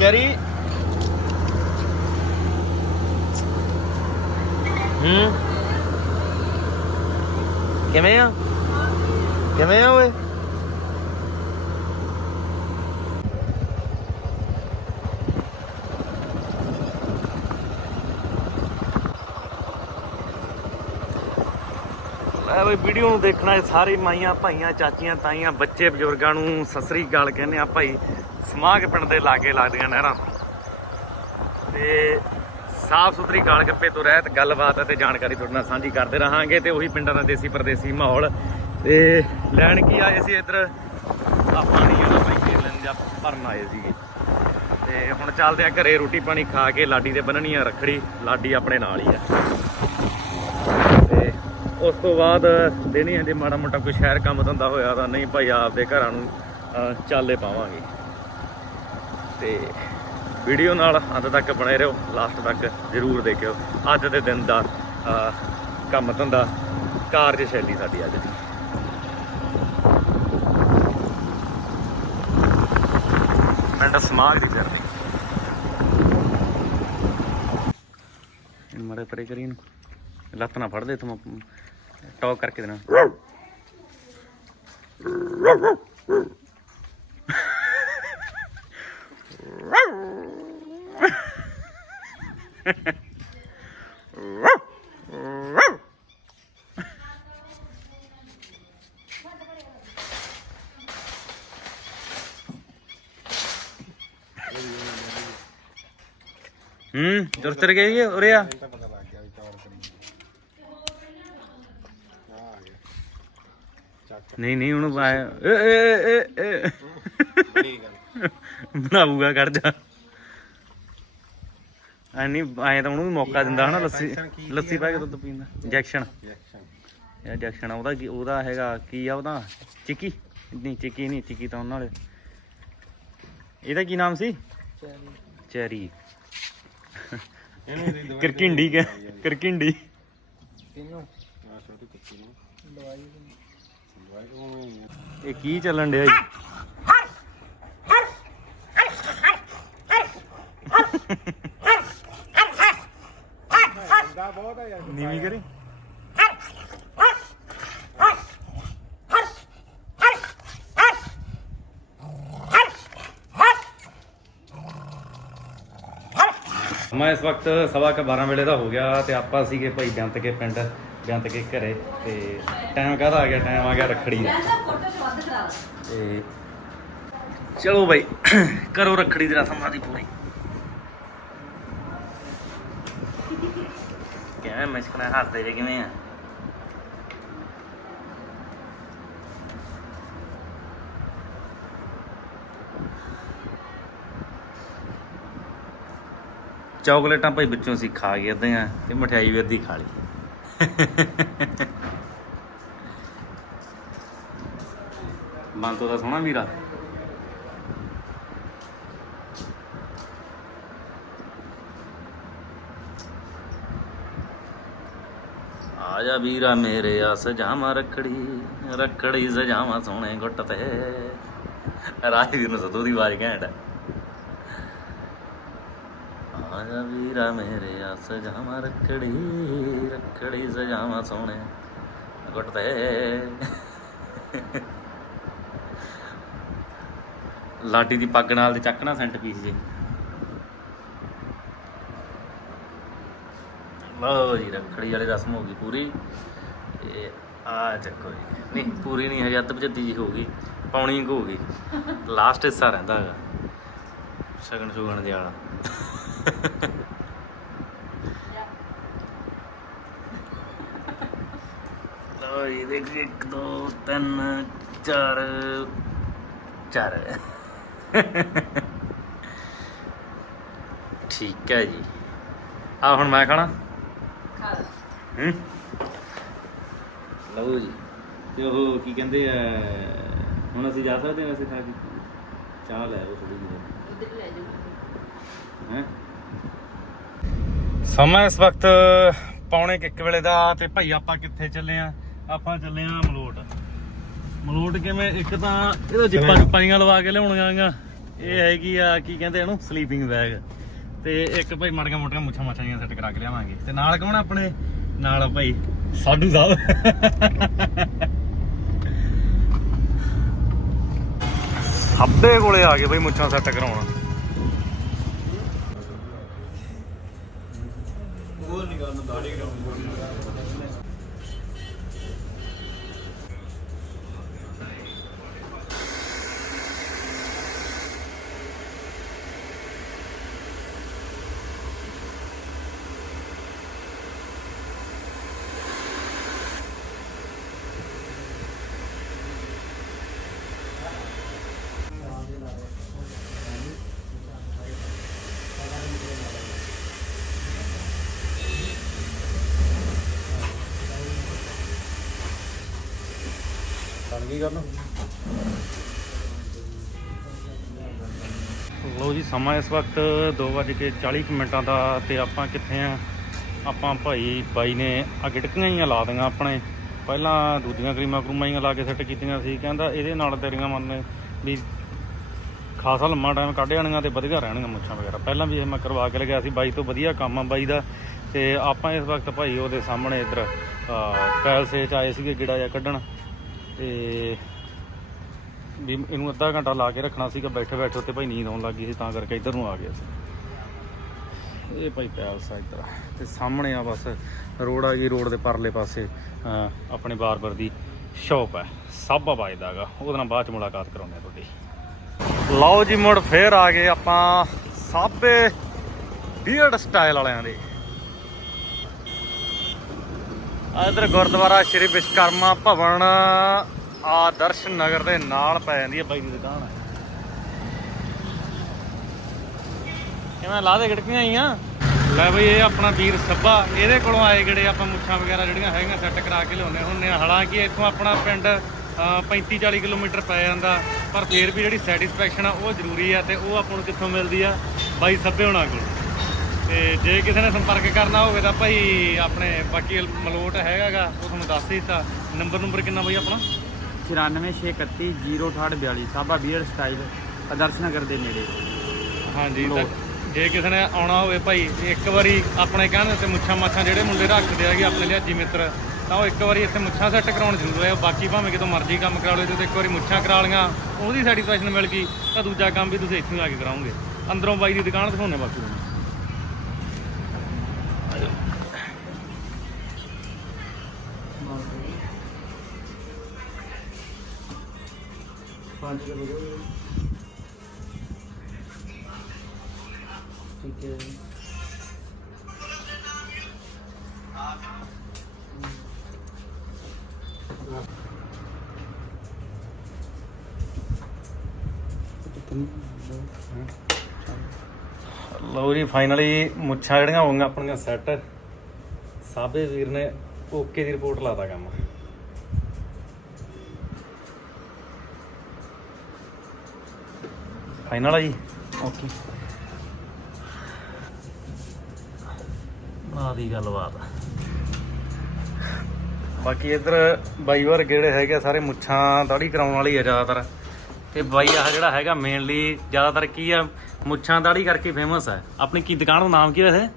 Carry ਹੂੰ। ਕਿਵੇਂ ਆ? ਕਿਵੇਂ ਆ ਓਏ? ਲੈ ਬਈ ਵੀਡੀਓ ਨੂੰ ਦੇਖਣਾ ਸਾਰੇ ਮਾਈਆਂ, ਭਾਈਆਂ, ਚਾਚੀਆਂ, ਤਾਈਆਂ, ਬੱਚੇ, ਬਜ਼ੁਰਗਾਂ ਨੂੰ ਸਤਿ ਸ੍ਰੀ ਅਕਾਲ ਕਹਿੰਦੇ ਆ ਭਾਈ। ਸਮਾਗ ਪਿੰਡ ਦੇ ਲਾਗੇ ਲੱਗਦੀਆਂ ਨਹਿਰਾਂ ਤੇ। ਸਾਫ਼ ਸੁਥਰੀ ਕਾਲ ਗੱਪੇ ਤੋਂ ਰਹਿਤ ਗੱਲਬਾਤ ਅਤੇ ਜਾਣਕਾਰੀ ਤੁਹਾਡੇ ਨਾਲ ਸਾਂਝੀ ਕਰਦੇ ਰਹਾਂਗੇ ਤੇ ਉਹੀ ਪਿੰਡਾਂ ਦਾ ਦੇਸੀ ਪਰਦੇਸੀ ਮਾਹੌਲ। ਤੇ ਲੈਣ ਕੀ ਆਏ ਸੀ ਇੱਧਰ? ਆ ਪਾਣੀ ਵਾਲਾ ਭਾਈ ਲੈਣ ਜਾਂ ਭਰਨ ਆਏ ਸੀਗੇ। ਤੇ ਹੁਣ ਚੱਲਦੇ ਆ ਘਰੇ ਰੋਟੀ ਪਾਣੀ ਖਾ ਕੇ ਲਾਡੀ ਦੇ ਬੰਨਣੀ ਆ ਰੱਖੜੀ। ਲਾਡੀ ਆਪਣੇ ਨਾਲ ਹੀ ਆ। ਤੇ ਉਸ ਤੋਂ ਬਾਅਦ ਦੇਣੀ ਹੈ ਜੇ ਮਾੜਾ ਮੋਟਾ ਕੋਈ ਸ਼ਹਿਰ ਕੰਮ ਧੰਦਾ ਹੋਇਆ ਤਾਂ ਨਹੀਂ ਭਾਈ ਆਪਦੇ ਘਰਾਂ ਨੂੰ ਚਾਲੇ ਪਾਵਾਂਗੇ। ਤੇ ਵੀਡੀਓ ਨਾਲ ਅੰਤ ਤੱਕ ਬਣੇ ਰਹੋ ਲਾਸਟ ਤੱਕ ਜਰੂਰ ਦੇਖਿਓ। ਅੱਜ ਦੇ ਦਿਨ ਦਾ ਕੰਮ ਧੰਦਾ ਕਾਰਜ ਸ਼ੈਲੀ ਸਾਡੀ ਅੱਜ ਦੀ। ਪਿੰਡ ਸਮਾਗ ਦੀ ਫਿਰਦੀ ਇਹਨੂੰ ਮਾਰੇ ਪਰੇ ਕਰੀ ਇਹਨੂੰ। ਲੱਤ ਨਾ ਫੜ ਦੇ ਤੂੰ ਟੌਕ ਕਰਕੇ ਦੇਣਾ। ਹੂੰ ਜੁਰ ਚਰ ਗਏ ਜੀ ਉਰੇ ਆ? ਨਹੀਂ ਨਹੀਂ ਉਹਨੂੰ ਪਾਇਆ ਏ ਏ ਏ ਏ। ਬਣਾਊਗਾ ਕਰ ਜਾ। ਐ ਨਹੀਂ ਐ ਤਾਂ ਉਹਨੂੰ ਵੀ ਮੌਕਾ ਦਿੰਦਾ ਹਨਾ ਲੱਸੀ। ਲੱਸੀ ਪਾ ਕੇ ਦੁੱਧ ਪੀਂਦਾ। ਇੰਜੈਕਸ਼ਨ। ਇਹ ਇੰਜੈਕਸ਼ਨ ਉਹਦਾ ਕੀ ਉਹਦਾ ਹੈਗਾ ਕੀ ਆ ਉਹਦਾ? ਚਿੱਕੀ। ਨਹੀਂ ਚਿੱਕੀ ਨਹੀਂ ਚਿੱਕੀ ਤਾਂ ਉਹਨਾਂ ਵਾਲੇ। ਇਹਦਾ ਕੀ ਨਾਮ ਸੀ? ਚੈਰੀ। ਕਰਕਿੰਡੀ ਕਹ ਕਰਕਿੰਡੀ। ਇਹ ਕੀ ਚੱਲਣ ਡਿਆ ਜੀ? ਨੀਵੀਂ ਕਰੀ? ਮੈਂ ਇਸ ਵਕਤ ਸਵਾ ਕੁ 12 ਵੇਲੇ ਦਾ ਹੋ ਗਿਆ ਤੇ ਆਪਾਂ ਸੀਗੇ ਭਾਈ ਜੰਤ ਕੇ ਪਿੰਡ, ਜੰਤ ਕੇ ਘਰੇ ਤੇ ਟਾਈਮ ਕਾਹਦਾ ਆ ਗਿਆ? ਟਾਈਮ ਆ ਗਿਆ ਰੱਖੜੀ ਦਾ। ਤੇ ਚਲੋ ਭਾਈ ਕਰੋ ਰੱਖੜੀ ਦੀ ਰਸਮ ਆਦੀ ਪੂਰੀ। ਕਿਵੇਂ ਹੱਸਦੇ ਜੇ ਕਿਵੇਂ ਆ? ਚਾਕਲੇਟਾਂ ਭਾਈ ਵਿੱਚੋਂ ਅਸੀਂ ਖਾ ਗਏ ਅੱਧੇ ਆ ਤੇ ਮਠਿਆਈ ਵੀ ਅੱਧੀ ਖਾ ਲਈ। ਮਨ ਤੋਂ ਦਾ ਸੋਹਣਾ ਵੀਰਾ ਆ ਜਾ ਵੀਰਾ ਮੇਰੇ ਆ ਸਜਾਵਾਂ ਰੱਖੜੀ ਰੱਖੜੀ ਸਜਾਵਾਂ ਸੋਹਣੇ ਗੁੱਟ ਤੇ। ਰਾਜਵੀਰ ਨੂੰ ਸਦੂ ਦੀ ਆਵਾਜ਼ ਘੈਂਟ। ਹੈ ਆ ਵੀਰਾ ਮੇਰੇ ਆ ਸਜਾਵਾਂ ਰੱਖੜੀ ਰੱਖੜੀ ਸਜਾਵਾਂ ਸੋਹਣੇ ਗੁੱਟ ਤੇ। ਲਾਡੀ ਦੀ ਪੱਗ ਨਾਲ ਤੇ ਚੱਕਣਾ ਸੈਂਟ ਪੀਸ ਜੀ। ਲਓ ਜੀ, ਰੱਖੜੀ ਵਾਲੀ ਰਸਮ ਹੋ ਗਈ ਪੂਰੀ। ਤੇ ਆ ਚੱਕੋ ਜੀ। ਨਹੀਂ, ਪੂਰੀ ਨਹੀਂ, ਹਜੇ ਅੱਧ ਪਜੱਦੀ ਜੀ ਹੋ ਗਈ, ਪੌਣੀ ਕੁ ਹੋ ਗਈ। ਲਾਸਟ ਹਿੱਸਾ ਰਹਿੰਦਾ ਹੈਗਾ, ਸ਼ਗਨ ਸ਼ੁਗਣ ਦੇ ਵਾਲਾ। ਲਓ ਜੀ, ਦੇਖ 1 2 3 4 ਚਾਰ ਠੀਕ ਹੈ ਜੀ। ਆ ਹੁਣ ਮੈਂ ਖਾਣਾ? ਹੂੰ ਲਓ ਜੀ। ਤੇ ਉਹ ਕੀ ਕਹਿੰਦੇ ਆ ਹੁਣ ਅਸੀਂ ਜਾ ਸਕਦੇ ਹਾਂ ਵੈਸੇ ਖਾ ਕੇ। ਚਾਹ ਲੈ ਉਹ ਥੋੜੀ ਜਿਹੀ। ਹੈ? ਸਮਾਂ ਇਸ ਵਕਤ ਪੌਣੇ 1 ਵੇਲੇ ਦਾ ਤੇ ਭਾਈ ਆਪਾਂ ਕਿੱਥੇ ਚੱਲੇ ਆ? ਆਪਾਂ ਚੱਲੇ ਆ ਮਲੋਟ। ਮਲੋਟ ਕਿਵੇਂ? ਇੱਕ ਤਾਂ ਇਹਦਾ ਜਿੱਪਾਂ ਜੁੱਪਾਂ ਲਵਾ ਕੇ ਲਿਆਉਣੀਆਂ ਗੀਆਂ। ਇਹ ਹੈਗੀ ਆ ਕੀ ਕਹਿੰਦੇ ਇਹਨੂੰ? ਸਲੀਪਿੰਗ ਬੈਗ ਤੇ ਇੱਕ ਭਾਈ ਮਾੜੀਆਂ ਮੋਟੀਆਂ ਮੁੱਛਾਂ ਮਾਛਾਂ ਜੀਆਂ ਸੈੱਟ ਕਰਾ ਕੇ ਲਿਆਵਾਂਗੇ। ਤੇ ਨਾਲ ਕੌਣ ਆਪਣੇ? ਨਾਲ ਭਾਈ ਸਾਡੂ ਸਾਹਿਬ। ਹੱਬੇ ਕੋਲੇ ਆ ਗਏ ਭਾਈ ਮੁੱਛਾਂ ਸੈੱਟ ਕਰਾਉਣ। ਬਣ ਗਈ ਗੱਲ? ਲੋ ਜੀ, ਸਮਾਂ ਇਸ ਵਕਤ 2:40 ਕੁ ਮਿੰਟਾਂ ਦਾ ਤੇ ਆਪਾਂ ਕਿੱਥੇ ਆ? ਆਪਾਂ ਭਾਈ, ਬਾਈ ਨੇ ਆ ਗਿਟਕੀਆਂ ਹੀ ਲਾ ਦੀਆਂ ਆਪਣੇ। ਪਹਿਲਾਂ ਦੂਜੀਆਂ ਕਰੀਮਾਂ ਕਰੂਮਾਂ ਹੀ ਲਾ ਕੇ ਸੈੱਟ ਕੀਤੀਆਂ ਸੀ। ਕਹਿੰਦਾ ਇਹਦੇ ਨਾਲ ਤੇਰੀਆਂ ਮੰਨ ਵੀ ਖਾਸਾ ਲੰਮਾ ਟਾਈਮ ਕੱਢ ਜਾਣੀਆਂ ਤੇ ਵਧੀਆ ਰਹਿਣਗੀਆਂ ਮੁੱਛਾਂ ਵਗੈਰਾ। ਪਹਿਲਾਂ ਵੀ ਇਹ ਮੈਂ ਕਰਵਾ ਕੇ ਲਗਿਆ ਸੀ। ਬਾਈ ਤੋਂ ਵਧੀਆ ਕੰਮ ਆ ਬਾਈ ਦਾ। ਤੇ ਆਪਾਂ ਇਸ ਵਕਤ ਭਾਈ ਉਹਦੇ ਸਾਹਮਣੇ ਇੱਧਰ ਪੈਲਸੇ ਚ ਆਏ ਸੀਗੇ ਗਿੜਾ ਜਿਹਾ ਕੱਢਣ। ਤੇ ਵੀ ਇਹਨੂੰ ਅੱਧਾ ਘੰਟਾ ਲਾ ਕੇ ਰੱਖਣਾ ਸੀਗਾ ਬੈਠੇ ਬੈਠੇ ਉੱਤੇ ਭਾਈ ਨੀਂਦ ਆਉਣ ਲੱਗੀ ਸੀ ਤਾਂ ਕਰਕੇ ਇੱਧਰ ਨੂੰ ਆ ਗਿਆ ਸੀ। ਇਹ ਭਾਈ ਪੈਲਸ ਆ ਇੱਧਰ ਤੇ ਸਾਹਮਣੇ ਆ ਬਸ ਰੋਡ ਆ ਗਈ ਰੋਡ ਦੇ ਪਰਲੇ ਪਾਸੇ ਅਹ, ਆਪਣੇ ਬਾਰਬਰ ਦੀ ਸ਼ਾਪ ਹੈ ਸਾਬਾ ਬਾਈਦਾਗਾ ਉਹਦੇ ਨਾਲ ਬਾਅਦ ਚ ਮੁਲਾਕਾਤ ਕਰਾਉਂਦੇ ਆ ਤੁਹਾਡੀ। ਲਓ ਜੀ ਮੁੜ ਫੇਰ ਆ ਗਏ ਆਪਾਂ ਸਾਬੇ ਬੀਅਰਡ ਸਟਾਈਲ ਵਾਲਿਆਂ ਦੇ ਆ ਇਧਰ ਗੁਰਦੁਆਰਾ ਸ਼੍ਰੀ ਵਿਸ਼ਕਰਮਾ ਭਵਨ। ਆਦਰਸ਼ ਨਗਰ ਦੇ ਨਾਲ ਪੈ ਜਾਂਦੀ ਹੈ ਬਾਈ ਦੀ ਦੁਕਾਨ। ਕਿਵੇਂ ਲਾ ਦੇ ਗੜਕੀਆਂ ਆਈਆਂ? ਲੈ ਬਈ, ਇਹ ਆਪਣਾ ਵੀਰ ਸੱਭਾ। ਇਹਦੇ ਕੋਲੋਂ ਆਏ ਜਿਹੜੇ ਆਪਾਂ ਮੁੱਛਾਂ ਵਗੈਰਾ ਜਿਹੜੀਆਂ ਹੈਗੀਆਂ ਸੈੱਟ ਕਰਾ ਕੇ ਲਿਆਉਂਦੇ ਹੁੰਦੇ ਆ। ਹਾਲਾਂਕਿ ਇੱਥੋਂ ਆਪਣਾ ਪਿੰਡ 35 40 ਕਿਲੋਮੀਟਰ ਪੈ ਜਾਂਦਾ। ਪਰ ਫੇਰ ਵੀ ਜਿਹੜੀ ਸੈਟੀਸਫੈਕਸ਼ਨ ਆ, ਉਹ ਜ਼ਰੂਰੀ ਆ ਤੇ ਉਹ ਆਪਾਂ ਨੂੰ ਕਿੱਥੋਂ ਮਿਲਦੀ ਆ ਬਾਈ ਸੱਭੇ ਹੋਣਾ ਕੋਲ। ਤੇ ਜੇ ਕਿਸੇ ਨੇ ਸੰਪਰਕ ਕਰਨਾ ਹੋਵੇ ਤਾਂ ਭਾਈ ਆਪਣੇ ਬਾਕੀ ਮਲੋਟ ਹੈਗਾਗਾ ਉਹ ਤੁਹਾਨੂੰ ਦੱਸ ਦਿੱਤਾ। ਨੰਬਰ ਨੰਬਰ ਕਿੰਨਾ ਬਾਈ ਆਪਣਾ? 9461306842 ਸਾਬਾ ਬੀਅਰ ਸਟਾਈਲ ਆਦਰਸ਼ ਨਗਰ ਦੇ ਨੇੜੇ। ਹਾਂਜੀ ਤਾਂ ਜੇ ਕਿਸੇ ਨੇ ਆਉਣਾ ਹੋਵੇ ਭਾਈ ਇੱਕ ਵਾਰੀ ਆਪਣੇ ਕਹਿਣ ਤੇ ਮੁੱਛਾਂ ਮਾਛਾਂ ਜਿਹੜੇ ਮੁੰਡੇ ਰੱਖਦੇ ਹੈਗੇ ਆਪਣੇ ਲਿਆਜੀ ਮਿੱਤਰ ਤਾਂ ਉਹ ਇੱਕ ਵਾਰੀ ਇੱਥੇ ਮੁੱਛਾਂ ਸੈੱਟ ਕਰਾਉਣ ਜ਼ਰੂਰ ਆਏ ਬਾਕੀ ਭਾਵੇਂ ਕਿਤੋਂ ਮਰਜ਼ੀ ਕੰਮ ਕਰਾ ਲਓ ਜੇ ਇੱਕ ਵਾਰੀ ਮੁੱਛਾਂ ਕਰਾ ਲੀਆਂ ਉਹਦੀ ਸੈਟੀਸਫੈਕਸ਼ਨ ਮਿਲ ਗਈ ਤਾਂ ਦੂਜਾ ਕੰਮ ਵੀ ਤੁਸੀਂ ਇੱਥੇ ਆ ਕੇ ਕਰਾਓਗੇ। ਅੰਦਰੋਂ ਬਾਈ ਦੀ ਦੁਕਾਨ ਦਿਖਾਉਣੇ ਬਾਕੀ ਤੁਹਾਨੂੰ ਪੰਜ ਕਰੋ ਠੀਕ ਲਓ ਜੀ ਫਾਈਨਲੀ ਮੁੱਛਾਂ ਜਿਹੜੀਆਂ ਹੋਈਆਂ ਆਪਣੀਆਂ ਸੈੱਟ ਸਾਬੇ ਵੀਰ ਨੇ ਓਕੇ ਦੀ ਰਿਪੋਰਟ ਲਾਤਾ ਕੰਮ। ਫਾਈਨਲ ਆ ਜੀ। ਓਕੇ। ਆ ਦੀ ਗੱਲਬਾਤ। ਬਾਕੀ ਇੱਧਰ ਬਾਈ ਵਰਗੇ ਜਿਹੜੇ ਹੈਗੇ ਸਾਰੇ ਮੁੱਛਾਂ ਦਾੜੀ ਕਰਾਉਣ ਵਾਲੀ ਆ ਜ਼ਿਆਦਾਤਰ। ਤੇ ਬਾਈ ਆਹ ਜਿਹੜਾ ਹੈਗਾ ਮੇਨਲੀ ਜ਼ਿਆਦਾਤਰ ਕੀ ਆ ਮੁੱਛਾਂ ਦਾੜੀ ਕਰਕੇ ਫੇਮਸ ਹੈ ਆਪਣੀ ਕੀ ਦੁਕਾਨ ਦਾ ਨਾਮ ਕੀ ਵੈਸੇ?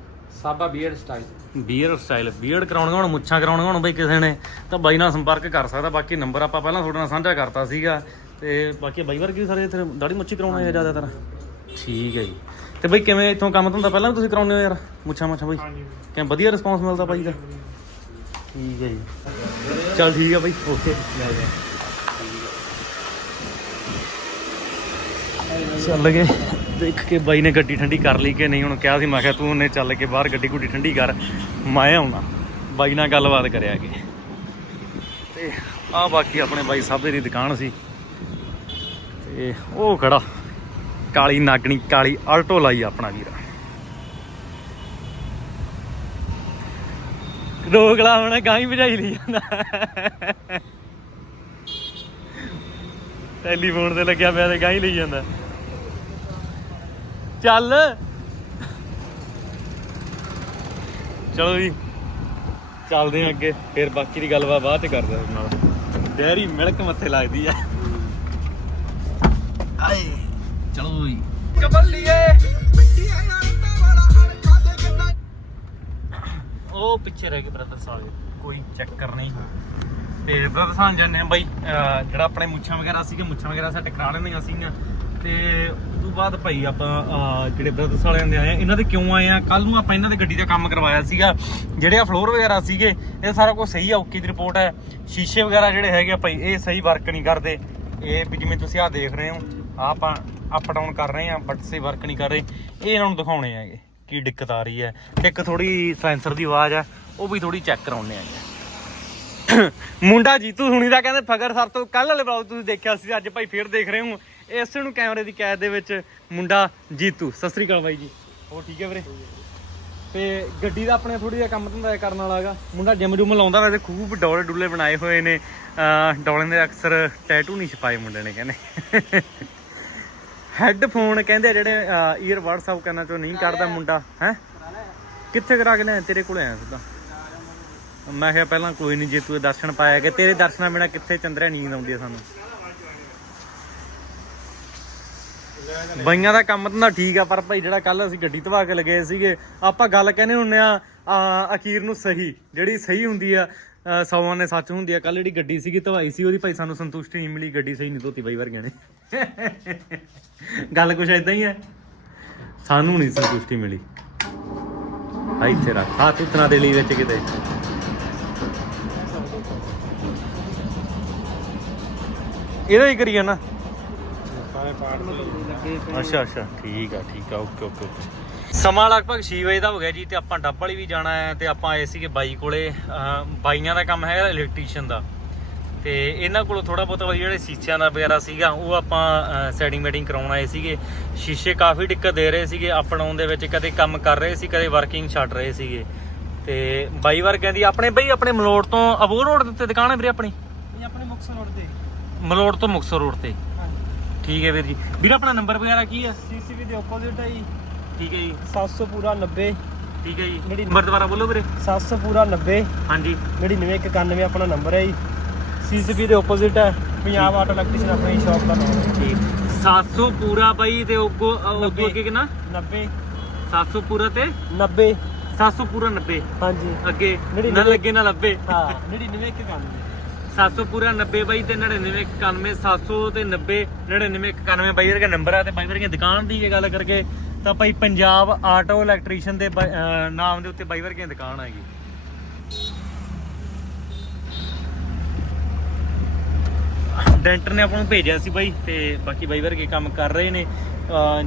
ਸਾਬਾ beard style beard style beard ਕਰਾਉਣੀਆਂ ਹੁਣ ਮੁੱਛਾਂ ਕਰਾਉਣੀਆਂ ਹੁਣ ਬਈ ਕਿਸੇ ਨੇ। ਤਾਂ ਬਾਈ ਨਾਲ ਸੰਪਰਕ ਕਰ ਸਕਦਾ ਬਾਕੀ ਨੰਬਰ ਆਪਾਂ ਪਹਿਲਾਂ ਤੁਹਾਡੇ ਨਾਲ ਸਾਂਝਾ ਕਰਤਾ ਸੀਗਾ। ਤੇ ਬਾਕੀ ਬਾਈ ਵਰਗੇ ਵੀ ਸਾਰੇ ਇੱਥੇ ਦਾੜੀ ਮੁੱਛੀ ਕਰਾਉਣਾ ਹੈ ਜ਼ਿਆਦਾਤਰ। ਠੀਕ ਹੈ ਜੀ। ਤੇ ਬਈ ਕਿਵੇਂ ਇੱਥੋਂ ਕੰਮ ਧੰਦਾ ਪਹਿਲਾਂ ਵੀ ਤੁਸੀਂ ਕਰਾਉਂਦੇ ਹੋ ਯਾਰ? ਮੁੱਛਾਂ ਮੁੱਛਾਂ ਬਈ? ਕਿਵੇਂ ਵਧੀਆ ਰਿਸਪੌਂਸ ਮਿਲਦਾ ਬਾਈ ਦਾ? ਠੀਕ ਹੈ ਜੀ। ਚਲ ਠੀਕ ਹੈ ਬਾਈ। ਓਕੇ। ਚੱਲ ਗਏ। ਦੇਖ ਕੇ ਬਾਈ ਨੇ ਗੱਡੀ ਠੰਡੀ ਕਰ ਲਈ ਕਿ ਨਹੀਂ ਹੁਣ ਕਿਹਾ ਸੀ ਮੈਂ ਕਿਹਾ ਤੂੰ ਉਹਨੇ ਚੱਲ ਕੇ ਬਾਹਰ ਗੱਡੀ ਗੁੱਡੀ ਠੰਡੀ ਕਰ। ਮੈਂ ਆਉਣਾ। ਬਾਈ ਨਾਲ ਗੱਲਬਾਤ ਕਰਿਆ ਕਿ ਤੇ ਆ ਬਾਕੀ ਆਪਣੇ ਬਾਈ ਸਾਬੇ ਦੀ ਦੁਕਾਨ ਸੀ। ਤੇ ਉਹ ਖੜਾ। ਕਾਲੀ ਨਾਗਣੀ, ਕਾਲੀ ਆਲਟੋ ਲਾਈ ਆਪਣਾ ਵੀਰ। ਰੋਗਲਾ ਹੁਣ ਗਾਂ ਹੀ ਭਜਾਈ ਲਈ ਜਾਂਦਾ। ਟੈਲੀਫੋਨ ਤੇ ਲੱਗਿਆ ਪਿਆ ਤੇ ਗਾਂ ਲਈ ਜਾਂਦਾ। ਚੱਲ। ਚਲੋ ਜੀ, ਚੱਲਦੇ ਆਂ ਅੱਗੇ, ਫਿਰ ਬਾਕੀ ਦੀ ਗੱਲਬਾਤ ਬਾਅਦ ਚ ਕਰਦੇ ਹਾਂ ਨਾਲ। ਡੈਰੀ ਮਿਲਕ ਮੱਥੇ ਲੱਗਦੀ ਆ। ਆਏ। ਚਲੋ ਜੀ। ਉਹ ਪਿੱਛੇ ਰਹਿ ਗਏ ਬ੍ਰਦਰ ਸਾਲੇ ਕੋਈ ਚੱਕਰ ਨਹੀਂ। ਤੇ ਬ੍ਰਦਰ ਸਾਂ ਜਾਂਦੇ ਆ ਬਾਈ ਅਹ ਜਿਹੜਾ ਆਪਣੇ ਮੁੱਛਾਂ ਵਗੈਰਾ ਸੀਗੇ ਮੁੱਛਾਂ ਵਗੈਰਾ ਸੈੱਟ ਕਰਾ ਲੈਂਦੀਆਂ ਸੀਗੀਆਂ। ਤੇ ਉਸ ਤੋਂ ਬਾਅਦ ਭਾਈ ਆਪਾਂ ਅਹ ਜਿਹੜੇ ਬ੍ਰਦਰ ਦੇ ਆਏ ਆ ਇਹਨਾਂ ਦੇ ਕਿਉਂ ਆਏ ਆ ਕੱਲ ਨੂੰ ਆਪਾਂ ਇਹਨਾਂ ਦੇ ਗੱਡੀ ਦਾ ਕੰਮ ਕਰਵਾਇਆ ਸੀਗਾ। ਜਿਹੜੇ ਆ ਫਲੋਰ ਵਗੈਰਾ ਸੀਗੇ ਇਹ ਸਾਰਾ ਕੁਝ ਸਹੀ ਆ ਓਕੇ ਦੀ ਰਿਪੋਰਟ ਹੈ ਸ਼ੀਸ਼ੇ ਵਗੈਰਾ ਜਿਹੜੇ ਹੈਗੇ ਆ ਭਾਈ ਇਹ ਸਹੀ ਵਰਕ ਨਹੀਂ ਕਰਦੇ। ਇਹ ਵੀ ਜਿਵੇਂ ਤੁਸੀਂ ਆ ਦੇਖ ਰਹੇ ਹੋ ਆਪਾਂ ਅਪ ਡਾਊਨ ਕਰ ਰਹੇ ਆ ਬਟ ਸੇ ਵਰਕ ਨਹੀਂ ਕਰ ਰਹੇ। ਇਹ ਇਹਨਾਂ ਨੂੰ ਦਿਖਾਉਣੇ ਹੈਗੇ, ਕੀ ਦਿੱਕਤ ਆ ਰਹੀ ਹੈ। ਤੇ ਇੱਕ ਥੋੜੀ ਸੈਂਸਰ ਦੀ ਆਵਾਜ਼ ਆ ਉਹ ਵੀ ਥੋੜੀ ਚੈੱਕ ਕਰਾਉਣੇ ਆਗੇ ਮੁੰਡਾ ਜੀਤੂ ਸੁਣੀ ਦਾ ਕਹਿੰਦੇ, ਫਗਰ ਸਰ ਤੋਂ ਕੱਲ ਵਾਲੇ ਬਲੌਗ ਤੁਸੀਂ ਦੇਖਿਆ ਸੀ, ਅੱਜ ਭਾਈ ਫੇਰ ਦੇਖ ਰਹੇ ਹੋ। ਇਸ ਨੂੰ ਕੈਮਰੇ ਦੀ ਕੈਦ ਦੇ ਵਿੱਚ ਮੁੰਡਾ ਜੀਤੂ। ਸਤਿ ਸ੍ਰੀ ਅਕਾਲ ਬਾਈ ਜੀ। ਹੋਰ ਠੀਕ ਹੈ ਵੀਰੇ? ਤੇ ਗੱਡੀ ਦਾ ਆਪਣੇ ਥੋੜੀ ਜਿਹਾ ਕੰਮ ਧੰਦਾ ਕਰਨ ਵਾਲਾ ਹੈਗਾ। ਮੁੰਡਾ ਜਿਮ ਜੁਮ ਲਾਉਂਦਾ, ਵੈਸੇ ਖੂਬ ਡੌਲੇ ਡੁੱਲੇ ਬਣਾਏ ਹੋਏ ਨੇ। ਅਹ ਦੇ ਅਕਸਰ ਟੈਟੂ ਨਹੀਂ ਛਪਾਏ ਮੁੰਡੇ ਨੇ, ਕਹਿੰਦੇ। ਹੈੱਡਫੋਨ ਕਹਿੰਦੇ ਜਿਹੜੇ ਈਅਰ WhatsApp ਕਰਨਾ ਚੋਂ ਨਹੀਂ ਕਰਦਾ ਮੁੰਡਾ ਹੈ? ਕਿੱਥੇ ਕਰਾ ਕੇ ਲਿਆ ਤੇਰੇ ਕੋਲ ਆਇਆ ਸਿੱਧਾ। ਮੈਂ ਕਿਹਾ ਪਹਿਲਾਂ ਕੋਈ ਨਹੀਂ ਜੇ ਤੂੰ ਦਰਸ਼ਨ ਪਾਇਆ ਕਿ ਤੇਰੇ ਦਰਸ਼ਨਾਂ ਬਿਨਾ ਕਿੱਥੇ ਚੰਦਰਿਆ ਨੀਂਦ ਆਉਂਦੀ ਆ ਸਾਨੂੰ? ਬਈਆਂ ਦਾ ਕੰਮ ਤਾਂ ਠੀਕ ਆ ਪਰ ਭਾਈ ਜਿਹੜਾ ਕੱਲ ਅਸੀਂ ਗੱਡੀ ਧਵਾ ਕੇ ਲਗੇ ਸੀਗੇ ਆਪਾਂ ਗੱਲ ਕਹਿੰਦੇ ਹੁੰਨੇ ਆ ਆ, ਅਖੀਰ ਨੂੰ ਸਹੀ ਜਿਹੜੀ ਸਹੀ ਹੁੰਦੀ ਆ ਸੌਵਾਂ ਨੇ ਸੱਚ ਹੁੰਦੀ ਆ ਕੱਲ ਜਿਹੜੀ ਗੱਡੀ ਸੀਗੀ ਧਵਾਈ ਸੀ, ਉਹਦੀ ਭਾਈ ਸਾਨੂੰ ਸੰਤੁਸ਼ਟੀ ਨਹੀਂ ਮਿਲੀ, ਗੱਡੀ ਸਹੀ ਨਹੀਂ ਧੋਤੀ ਬਾਈ ਵਰਗਿਆਂ ਨੇ। ਗੱਲ ਕੁਛ ਇਦਾਂ ਹੀ ਹੈ ਸਾਨੂੰ ਨਹੀਂ ਸੰਤੁਸ਼ਟੀ ਮਿਲੀ। ਆ ਇੱਥੇ ਰੱਖ ਹੱਥ ਉਤਨਾ ਦੇ ਲਈ ਵਿੱਚ ਕਿਤੇ। ਇਹਦਾ ਹੀ ਕਰੀ ਨਾ। ਸਾਰੇ ਪਾਰਟ ਅੱਛਾ ਅੱਛਾ, ਠੀਕ ਆ ਠੀਕ ਆ, ਓਕੇ ਓਕੇ ਓਕੇ। ਸਮਾਂ ਲਗਭਗ 6 ਵਜੇ ਦਾ ਹੋ ਗਿਆ ਜੀ ਤੇ ਆਪਾਂ ਡੱਬ ਵਾਲੀ ਵੀ ਜਾਣਾ ਹੈ ਤੇ ਆਪਾਂ ਆਏ ਸੀਗੇ ਬਾਈ ਕੋਲੇ ਬਾਈਆਂ ਦਾ ਕੰਮ ਹੈਗਾ ਇਲੈਕਟ੍ਰੀਸ਼ੀਅਨ ਦਾ। ਤੇ ਇਹਨਾਂ ਕੋਲੋਂ ਥੋੜਾ ਬਹੁਤ ਜਿਹੜੇ ਸ਼ੀਸ਼ਿਆਂ ਦਾ ਵਗੈਰਾ ਸੀਗਾ ਉਹ ਆਪਾਂ ਸੈਟਿੰਗ ਮੈਟਿੰਗ ਕਰਾਉਣ ਆਏ ਸੀਗੇ। ਸ਼ੀਸ਼ੇ ਕਾਫੀ ਦਿੱਕਤ ਦੇ ਰਹੇ ਸੀਗੇ ਡਾਊਨ ਦੇ ਵਿੱਚ ਕਦੇ ਕੰਮ ਕਰ ਰਹੇ ਸੀ ਕਦੇ ਵਰਕਿੰਗ ਛੱਡ ਰਹੇ ਸੀਗੇ। ਤੇ ਬਾਈ ਵਾਰ ਕਹਿੰਦੀ ਆਪਣੇ ਬਈ ਆਪਣੇ ਮਲੋੜ ਤੋਂ ਅਬੋਰ ਰੋਡ ਦੇ ਉੱਤੇ ਦੁਕਾਨ ਹੈ ਵੀਰੇ ਆਪਣੀ? ਇਹ ਆਪਣੇ ਮੁਕਸਰ ਰੋਡ ਤੇ। ਮਲੋੜ ਤੋਂ ਮੁਕਤਸਰ ਰੋਡ ਤੇ। ਠੀਕ ਹੈ ਵੀਰ ਜੀ। ਵੀਰ ਆਪਣਾ ਨੰਬਰ ਵਗੈਰਾ ਕੀ ਹੈ? ਸੀਸੀਵੀ ਦੇ ਆਪੋਜ਼ਿਟ ਹੈ ਜੀ। ਠੀਕ ਹੈ ਜੀ। 700 ਪੂਰਾ 90 ਠੀਕ ਹੈ ਜੀ। ਜਿਹੜੀ- ਨੰਬਰ ਦੁਬਾਰਾ ਬੋਲੋ ਵੀਰੇ। 700 ਪੂਰਾ 90 ਹਾਂਜੀ। 9991 ਆਪਣਾ ਨੰਬਰ ਹੈ ਜੀ। ਸੀਸੀਵੀ ਦੇ ਆਪੋਜ਼ਿਟ ਹੈ। ਪੰਜਾਬ ਆਟੋ ਇਲੈਕਟ੍ਰੀਸ਼ੀਅਨ ਆਪਣੀ ਸ਼ਾਪ ਦਾ ਨਾਮ ਹੈ। ਠੀਕ। 700 ਪੂਰਾ ਬਾਈ ਤੇ ਉਗੋ ਉਗੋ। ਅੱਗੇ ਕਿੰਨਾ? 90 700 ਪੂਰਾ ਤੇ? 90 700 ਪੂਰਾ 90 ਹਾਂਜੀ। ਅੱਗੇ। ਨੜਿਨਵੇਂ। ਨਾ ਲੱਗੇ ਨਾ ਲੱਭੇ। ਹਾਂ 9991 700 ਪੂਰਾ 90 ਬਾਈ ਤੇ 99 91 700 ਤੇ 90 99 91 ਬਾਈ ਵਰਗਾ ਨੰਬਰ ਆ ਤੇ ਬਾਈ ਦੁਕਾਨ ਦੀ ਜੇ ਗੱਲ ਕਰਕੇ ਤਾਂ ਭਾਈ ਪੰਜਾਬ ਆਟੋ ਇਲੈਕਟ੍ਰੀਸ਼ੀਅਨ ਦੇ ਨਾਮ ਦੇ ਉੱਤੇ ਬਾਈ ਵਰਗੀਆਂ ਦੁਕਾਨ ਹੈਗੀ ਡੈਂਟਰ ਨੇ ਆਪਾਂ ਨੂੰ ਭੇਜਿਆ ਸੀ ਬਾਈ ਤੇ ਬਾਕੀ ਬਾਈ ਵਰਗੇ ਕੰਮ ਕਰ ਰਹੇ ਨੇ।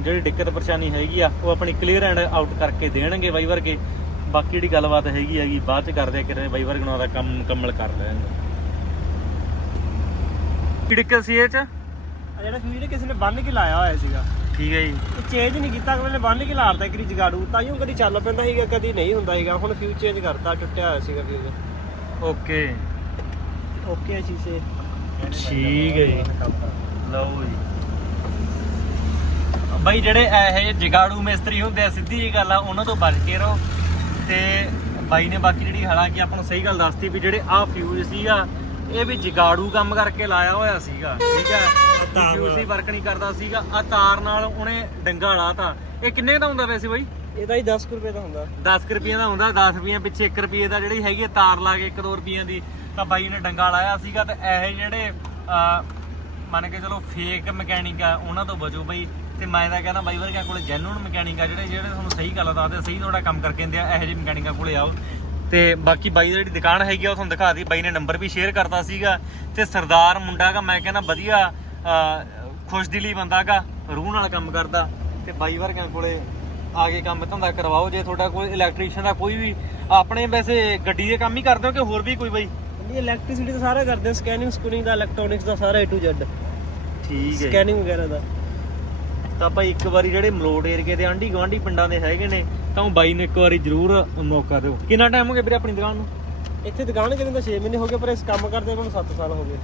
ਜਿਹੜੀ ਦਿੱਕਤ ਪਰੇਸ਼ਾਨੀ ਹੈਗੀ ਆ, ਉਹ ਆਪਣੀ ਕਲੀਅਰ ਐਂਡ ਆਊਟ ਕਰਕੇ ਦੇਣਗੇ ਬਾਈ ਵਰਗੇ। ਬਾਕੀ ਜਿਹੜੀ ਗੱਲਬਾਤ ਹੈਗੀ ਹੈਗੀ ਬਾਅਦ ਚ ਕਰਦੇ ਆ ਕਿ ਬਾਈ ਵਰਗੇ ਨਾਲ ਦਾ ਕੰਮ ਮੁਕੰਮਲ ਕਰ ਲੈਣਗੇ ਕੀ ਦਿੱਕਤ ਸੀ ਇਹ ਚ? ਜਿਹੜਾ ਫਿਊਜ਼ ਕਿਸੇ ਨੇ ਬੰਨ ਕੇ ਲਾਇਆ ਹੋਇਆ ਸੀਗਾ। ਠੀਕ ਹੈ ਜੀ। ਚੇਂਜ ਨਹੀਂ ਕੀਤਾ ਅਗਲੇ ਨੇ ਬੰਨ ਕੇ ਲਾਰਦਾ ਇੱਕ ਰੀ ਜਗਾੜੂ। ਤਾਂ ਹੀ ਕਦੀ ਚੱਲ ਪੈਂਦਾ ਸੀਗਾ ਕਦੀ ਨਹੀਂ ਹੁੰਦਾ ਸੀਗਾ। ਹੁਣ ਫਿਊਜ਼ ਚੇਂਜ ਕਰਤਾ ਟੁੱਟਿਆ ਹੋਇਆ ਸੀਗਾ ਫਿਊਜ਼ ਓਕੇ। ਓਕੇ ਸ਼ੀਸ਼ੇ। ਠੀਕ ਹੈ ਜੀ। ਲਓ ਜੀ। ਬਾਈ ਜਿਹੜੇ ਇਹ ਜਗਾੜੂ ਮਿਸਤਰੀ ਹੁੰਦੇ ਆ ਸਿੱਧੀ ਜੀ ਗੱਲ ਆ ਉਹਨਾਂ ਤੋਂ ਬਚ ਕੇ ਰਹੋ। ਤੇ ਬਾਈ ਨੇ ਬਾਕੀ ਜਿਹੜੀ ਹਾਲਾਂਕਿ ਆਪਾਂ ਨੂੰ ਸਹੀ ਗੱਲ ਦੱਸਤੀ ਵੀ ਜਿਹੜੇ ਆ ਫਿਊਜ਼ ਸੀਗਾ ਇਹ ਵੀ ਜਗਾੜੂ ਕੰਮ ਕਰਕੇ ਲਾਇਆ ਹੋਇਆ ਸੀਗਾ ਠੀਕ ਹੈ। ਤਾਰ ਫਿਊਜ਼ ਨਾਲ। ਹੀ। ਵਰਕ ਨਹੀਂ ਕਰਦਾ ਸੀਗਾ। ਆ ਤਾਰ ਨਾਲ ਉਹਨੇ ਡੰਗਾ ਲਾਤਾ। ਇਹ ਕਿੰਨੇ ਦਾ ਹੁੰਦਾ ਵੈਸੇ ਬਾਈ? ਇਹਦਾ ਹੀ 10 ਰੁਪਏ ਦਾ ਹੁੰਦਾ। 10 ਰੁਪਏ ਦਾ ਹੁੰਦਾ 10 ਰੁਪਏ ਪਿੱਛੇ 1 ਰੁਪਏ ਦਾ ਜਿਹੜੀ ਹੈਗੀ ਤਾਰ ਲਾ ਕੇ 1-2 ਰੁਪਈਆਂ ਦੀ। ਤਾਂ ਬਾਈ ਨੇ ਡੰਗਾ ਲਾਇਆ ਸੀਗਾ ਤੇ ਇਹ ਜਿਹੜੇ ਅਹ, ਮੰਨ ਕੇ ਚਲੋ ਫੇਕ ਮਕੈਨਿਕ ਆ ਉਹਨਾਂ ਤੋਂ ਬਚੋ ਬਈ। ਤੇ ਮੈਂ ਤਾਂ ਕਹਿੰਦਾ ਬਾਈ ਵਰਗਿਆਂ ਕੋਲੇ ਜੈਨੂਨ ਮਕੈਨਿਕ ਆ ਜਿਹੜੇ ਜਿਹੜੇ ਤੁਹਾਨੂੰ ਸਹੀ ਗੱਲ ਦੱਸਦੇ ਆ, ਸਹੀ ਤੁਹਾਡਾ ਕੰਮ ਕਰਕੇ ਦਿੰਦੇ ਆ ਇਹੋ ਜਿਹੇ ਮਕੈਨਿਕਾਂ ਕੋਲੇ ਆਓ। ਤੇ ਬਾਕੀ ਬਾਈ ਦੀ ਜਿਹੜੀ ਦੁਕਾਨ ਹੈਗੀ ਆ ਉਹ ਤੁਹਾਨੂੰ ਦਿਖਾ ਦੀ ਬਾਈ ਨੇ ਨੰਬਰ ਵੀ ਸ਼ੇਅਰ ਕਰਤਾ ਸੀਗਾ। ਤੇ ਸਰਦਾਰ ਮੁੰਡਾ ਗਾ ਮੈਂ ਕਹਿੰਦਾ ਵਧੀਆ। ਖੁਸ਼ਦਿਲੀ ਬੰਦਾ ਗਾ ਰੂਹ ਨਾਲ ਕੰਮ ਕਰਦਾ ਤੇ ਬਾਈ ਵਰਗਿਆਂ ਕੋਲੇ ਆ ਕੇ ਕੰਮ ਧੰਦਾ ਕਰਵਾਓ। ਜੇ ਤੁਹਾਡਾ ਕੋਈ ਇਲੈਕਟ੍ਰੀਸ਼ੀਅਨ ਦਾ ਕੋਈ ਵੀ ਆਪਣੇ ਵੈਸੇ ਗੱਡੀ ਦੇ ਕੰਮ ਹੀ ਕਰਦੇ ਹੋ ਕਿ ਹੋਰ ਵੀ ਕੋਈ ਬਾਈ? ਇਹ ਇਲੈਕਟ੍ਰਿਸਿਟੀ ਦਾ ਸਾਰਾ ਕਰਦੇ ਸਕੈਨਿੰਗ ਸਕੂਨਿੰਗ ਦਾ ਇਲੈਕਟ੍ਰੋਨਿਕਸ ਦਾ ਸਾਰਾ A to Z ਠੀਕ ਸਕੈਨਿੰਗ ਵਗੈਰਾ ਦਾ। ਤਾਂ ਭਾਈ ਇੱਕ ਵਾਰੀ ਜਿਹੜੇ ਮਲੋੜ ਏਰੀਏ ਦੇ ਆਂਢੀ ਗਵਾਂਢੀ ਪਿੰਡਾਂ ਦੇ ਹੈਗੇ ਨੇ ਤਾਂ ਉਹ ਬਾਈ ਨੂੰ ਇੱਕ ਵਾਰੀ ਜ਼ਰੂਰ ਮੌਕਾ ਦਿਓ। ਕਿੰਨਾ ਟਾਈਮ ਹੋ ਗਿਆ ਵੀਰੇ ਆਪਣੀ ਦੁਕਾਨ ਨੂੰ? ਇੱਥੇ ਦੁਕਾਨ ਕਿਤੇ ਤਾਂ 6 ਮਹੀਨੇ ਹੋ ਗਏ ਪਰ ਇਸ ਕੰਮ ਕਰਦੇ ਮੈਨੂੰ 7 ਸਾਲ ਹੋ ਗਏ।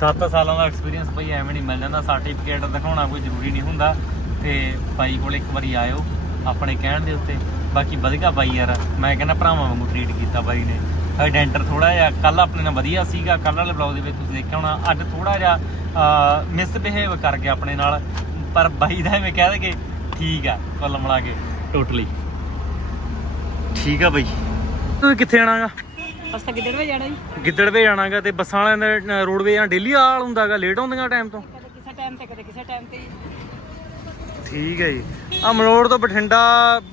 7 ਸਾਲਾਂ ਦਾ ਐਕਸਪੀਰੀਅੰਸ ਭਾਈ ਐਵੇਂ ਨਹੀਂ ਮਿਲ ਜਾਂਦਾ ਸਰਟੀਫਿਕੇਟ ਦਿਖਾਉਣਾ ਕੋਈ ਜ਼ਰੂਰੀ ਨਹੀਂ ਹੁੰਦਾ ਤੇ ਬਾਈ ਕੋਲ ਇੱਕ ਵਾਰੀ ਆਇਓ ਆਪਣੇ ਕਹਿਣ ਦੇ ਉੱਤੇ। ਬਾਕੀ ਵਧੀਆ ਬਾਈ ਯਾਰ, ਮੈਂ ਕਹਿੰਦਾ ਭਰਾਵਾਂ ਵਾਂਗੂ ਟ੍ਰੀਟ ਕੀਤਾ ਬਾਈ ਨੇ। ਆਈਡੈਂਟਰ ਥੋੜਾ ਜਿਹਾ ਕੱਲ ਆਪਣੇ ਨਾਲ ਵਧੀਆ ਸੀਗਾ ਕੱਲ ਵਾਲੇ ਬਲੌਗ ਦੇ ਵਿੱਚ ਤੁਸੀਂ ਦੇਖਿਆ ਹੋਣਾ, ਅੱਜ ਥੋੜਾ ਜਿਹਾ ਮਿਸਬਿਹੇਵ ਕਰ ਗਿਆ ਆਪਣੇ ਨਾਲ। ਪਰ ਬਾਈ ਦਾ ਐਵੇਂ ਕਹਿ ਦੇਗੇ ਠੀਕ ਆ, ਕੁੱਲ ਮਿਲਾ ਕੇ ਟੋਟਲੀ ਠੀਕ ਆ ਬਾਈ। ਤੂੰ ਕਿੱਥੇ ਆਣਾਗਾ ਤਾਂ ਕਿੱਧਰ ਵੇ ਜਾਣਾ ਜੀ। ਗਿੱਦੜਵੇ ਜਾਣਾਗਾ ਤੇ ਬੱਸਾਂ ਵਾਲਿਆਂ ਦਾ ਰੋਡਵੇ ਜਾਂ ਡੇਲੀ ਹਾਲ ਹੁੰਦਾਗਾ ਲੇਟ ਹੁੰਦੀਆਂ ਟਾਈਮ ਤੋਂ? ਕਦੇ ਕਿਸੇ ਟਾਈਮ ਤੇ ਕਦੇ ਕਿਸੇ ਟਾਈਮ ਤੇ ਜੀ। ਠੀਕ ਹੈ ਜੀ। ਆ ਮਲੋੜ ਤੋਂ ਬਠਿੰਡਾ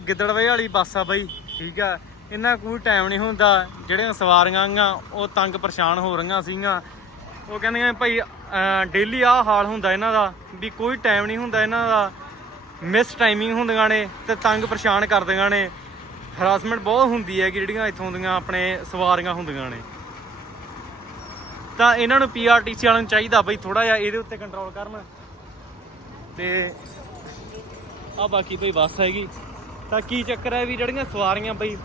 ਗਿੱਦੜਵੇ ਵਾਲੀ ਬੱਸ ਆ ਬਾਈ ਠੀਕ ਆ। ਇਹਨਾਂ ਕੋਈ ਟਾਈਮ ਨਹੀਂ ਹੁੰਦਾ ਜਿਹੜੀਆਂ ਸਵਾਰੀਆਂ ਆਂਗਾ ਉਹ ਤੰਗ ਪਰੇਸ਼ਾਨ ਹੋ ਰਹੀਆਂ ਸੀਗੀਆਂ। ਉਹ ਕਹਿੰਦੀਆਂ ਭਾਈ ਡੇਲੀ ਆਹ ਹਾਲ ਹੁੰਦਾ ਇਹਨਾਂ ਦਾ ਵੀ ਕੋਈ ਟਾਈਮ ਨਹੀਂ ਹੁੰਦਾ ਇਹਨਾਂ ਦਾ। ਮਿਸ ਟਾਈਮਿੰਗ ਹੁੰਦੀਆਂ ਨੇ ਤੇ ਤੰਗ ਪਰੇਸ਼ਾਨ ਕਰਦੀਆਂ ਨੇ। ਹਰਾਸਮੈਂਟ ਬਹੁਤ ਹੁੰਦੀ ਹੈ ਕਿ ਜਿਹੜੀਆਂ ਇੱਥੋਂ ਦੀਆਂ ਆਪਣੇ ਸਵਾਰੀਆਂ ਹੁੰਦੀਆਂ ਨੇ। ਤਾਂ ਇਹਨਾਂ ਨੂੰ ਪੀਆਰਟੀਸੀ ਵਾਲਿਆਂ ਨੂੰ ਚਾਹੀਦਾ ਬਈ ਥੋੜਾ ਜਿਹਾ ਇਹਦੇ ਉੱਤੇ ਕੰਟਰੋਲ ਕਰਨ। ਤੇ ਆ ਬਾਕੀ ਭਈ ਬੱਸ ਹੈਗੀ। ਤਾਂ ਕੀ ਚੱਕਰ ਹੈ ਵੀ ਜਿਹੜੀਆਂ ਸਵਾਰੀਆਂ ਬਈ